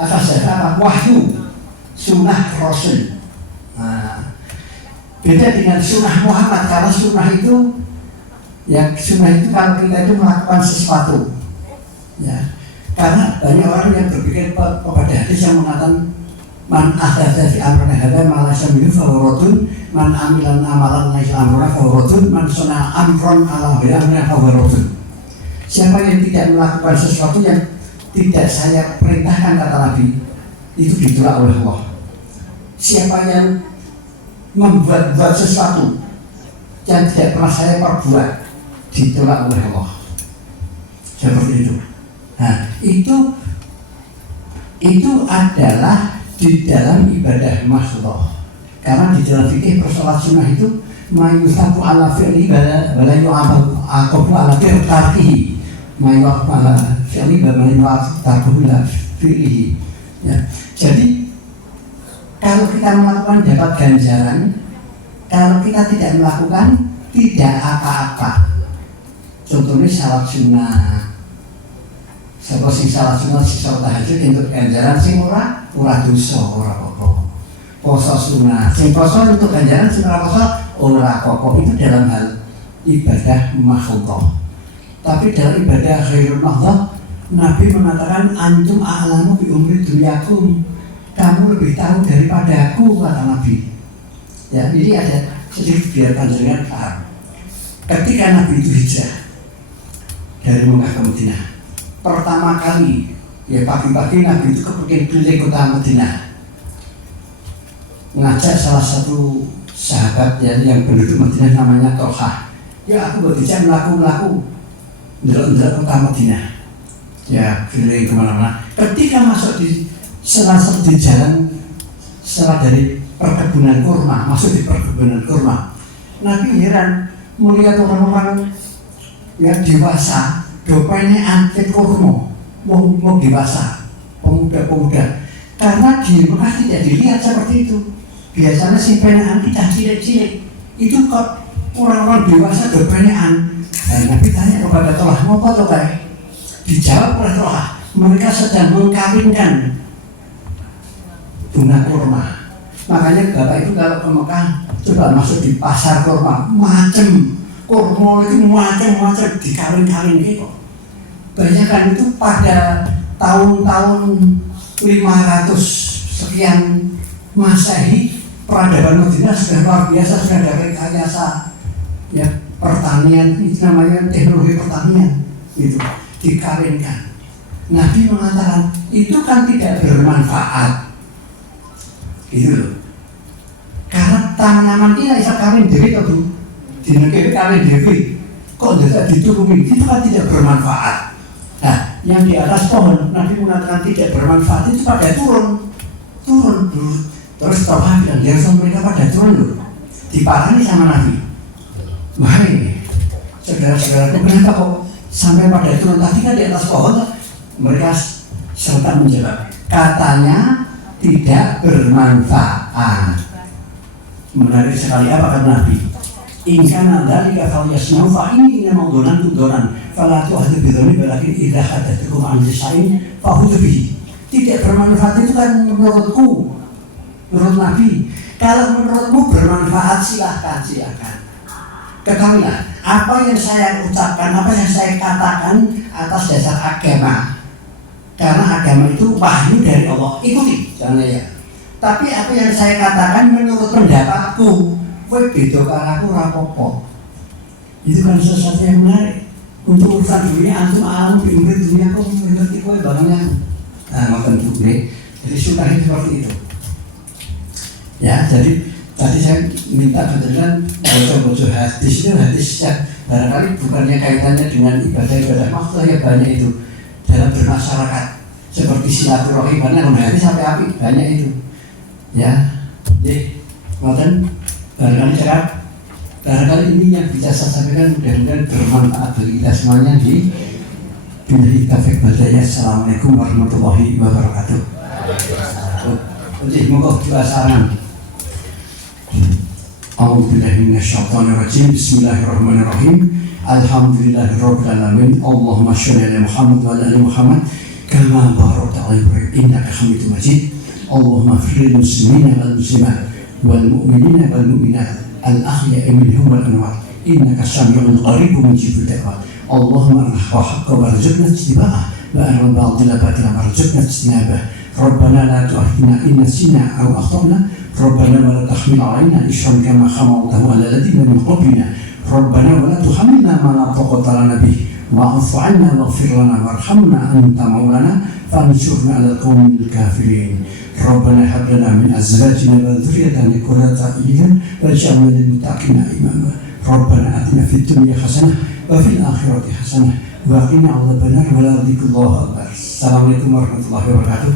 atas dasar apa? Wahyu, sunnah Rasul. Nah, beda dengan sunnah Muhammad. Karena sunnah itu kalau kita itu melakukan sesuatu, ya. Karena banyak orang yang berpikir kepada hadis yang mengatakan man ahdatsa fi amrina hadza ma laysa minhu fa huwa raddun, man amila amalan laysa amruna fa huwa raddun, man sana'a amran ala ghairi amrina fa huwa raddun. Siapa yang tidak melakukan sesuatu yang tidak saya perintahkan, kata Nabi, itu ditolak oleh Allah. Siapa yang membuat sesuatu yang tidak pernah saya perbuat, ditolak oleh Allah. Seperti itu. Nah, itu adalah di dalam ibadah makhluk. Karena di dalam fikih persoalan sunnah itu mayusabu ala fi'li bala yu'aqabu ala tarkihi, mayusabu ala fi'li bala yu'aqabu ala fi'lihi. Ya. Jadi kalau kita melakukan dapat ganjaran, kalau kita tidak melakukan tidak apa-apa. Contohnya salat sunnah. Sapa sing salat sunnah, sing salat tahajud untuk ganjaran, sing ora dosa, ora apa-apa. Poso sunnah, sing poso untuk ganjaran, sing ora poso ora apa-apa. Itu dalam hal ibadah makhluk. Tapi dalam ibadah khairul makhluk, Nabi mengatakan antum a'lamu bi umri dunyakum. Kamu lebih tahu daripada aku, kata Nabi. Ya, ini ada sedikit biarkan dengan paham. Ketika Nabi itu hijrah dari Mekah ke Madinah, pertama kali Ya pagi-pagi Nabi itu kepengen keliling kota Madinah, ngajak salah satu sahabat yang penduduk Madinah namanya Tolha. Ya aku berbicara melaku ndelok kota Madinah. Ya keliling kemana-mana. Ketika masuk di salah satu jalan setelah dari perkebunan kurma, masuk di perkebunan kurma, Nabi heran melihat orang-orang yang dewasa dopanya antek kurma, wong dewasa, pemuda-pemuda. Karena di Mekah tidak dilihat seperti itu. Biasanya simpenan kita cilik-cilik itu kok orang-orang dewasa dopanyaan. Nabi tanya kepada Tolha, apa tuh kayak? Dijawab oleh Tolha, mereka sedang mengkawinkan bunga kurma. Makanya Bapak itu kalau ke Mekah coba masuk di pasar kurma, macam kurma itu macam-macam dikawin-kawin gitu. Banyak kan itu pada tahun-tahun 500 sekian Masehi, peradaban Madinah sudah luar biasa, sudah ada rekayasa ya pertanian, itu namanya teknologi pertanian itu dikawinkan. Nabi mengatakan itu kan tidak bermanfaat, gitu loh. Karena tanaman ini bisa kawin dewi atau di negeri kawin dewi, kok tidak diturunkan, itu kan tidak bermanfaat. Nah, yang di atas pohon Nabi mengatakan tidak bermanfaat itu pada turun dulu. Terus Tolha bilang, dia mereka pada turun dulu, diparani sama Nabi. Wahai saudara-saudaraku, kenapa kok sampai pada turun? Tadi kan di atas pohon. Mereka serta menjawab, katanya tidak bermanfaat. Menarik sekali apa kata Nabi? Ingkana dzalika falyasnau fa inni inna donan fala tu'hadu bidzalimi walakin idza hadatsakum an syai'in fahudhu bihi. Tidak bermanfaat itu kan menurutku, menurut Nabi. Kalau menurutmu bermanfaat silahkan. Ketahuilah apa yang saya ucapkan, apa yang saya katakan atas dasar agama. Karena agama itu wahyu dari Allah, ikuti, jangan ya. Tapi apa yang saya katakan menurut pendapatku, kowe beda karo aku ora apa-apa. Itu kan sesuatu yang menarik. Untuk urusan dunia antum alam pinggir dunia kok mengerti kowe barangnya. Nah, makan dunia. Jadi sunnah itu seperti itu. Ya, jadi tadi saya minta kebetulan bocor hadis itu hadis yang barangkali bukannya kaitannya dengan ibadah maksudnya banyak itu dalam bermasyarakat seperti silaturahim, karena hadis sampai api banyak itu. Ya, jadi ngoten barangkali ini yang bisa saya sampaikan mudah-mudahan bermanfaat bagi kita semuanya. Di billahi taufiq wal hidayah. Assalamualaikum warahmatullahi wabarakatuh. Jadi moga doa saran. A'udzubillahi minasyaitonirrajim. Bismillahirrahmanirrahim. Alhamdulillahirabbil alamin. Allahumma shalli ala Muhammad wa ala ali Muhammad kama barakta ala Ibrahim innaka Hamidum Majid. Allahumma ighfir lil muslimina wal muslimat wal mu'minina wal mu'minat al ahya'i minhum wal amwat innaka sami'un qaribun mujibud da'wat. Allahumma arhamna haqqa warzuqna ittiba'ah wa arhamna ba'dina batila warzuqna ijtinabah. Rabbana la tu'akhidhna in nasina aw akhtana. Rabbana wa la tahmil 'alaina isran kama hamaltahu 'ala alladziina min qablina. Rabbana wa la tuhammilna ma la taqata lana bihi wa'fu 'anna waghfir lana warhamna anta maulana fansurna 'alal qaumil kafirin. Rabbana hab lana min azwajina wa dhurriyyatina qurrata a'yun waj'alna lil muttaqina imama. Rabbana atina fid dunya hasanah wa fil akhirati hasanah wa qina 'adzabannar wa la dzikrullahi akbar. Assalamualaikum warahmatullahi wabarakatuh.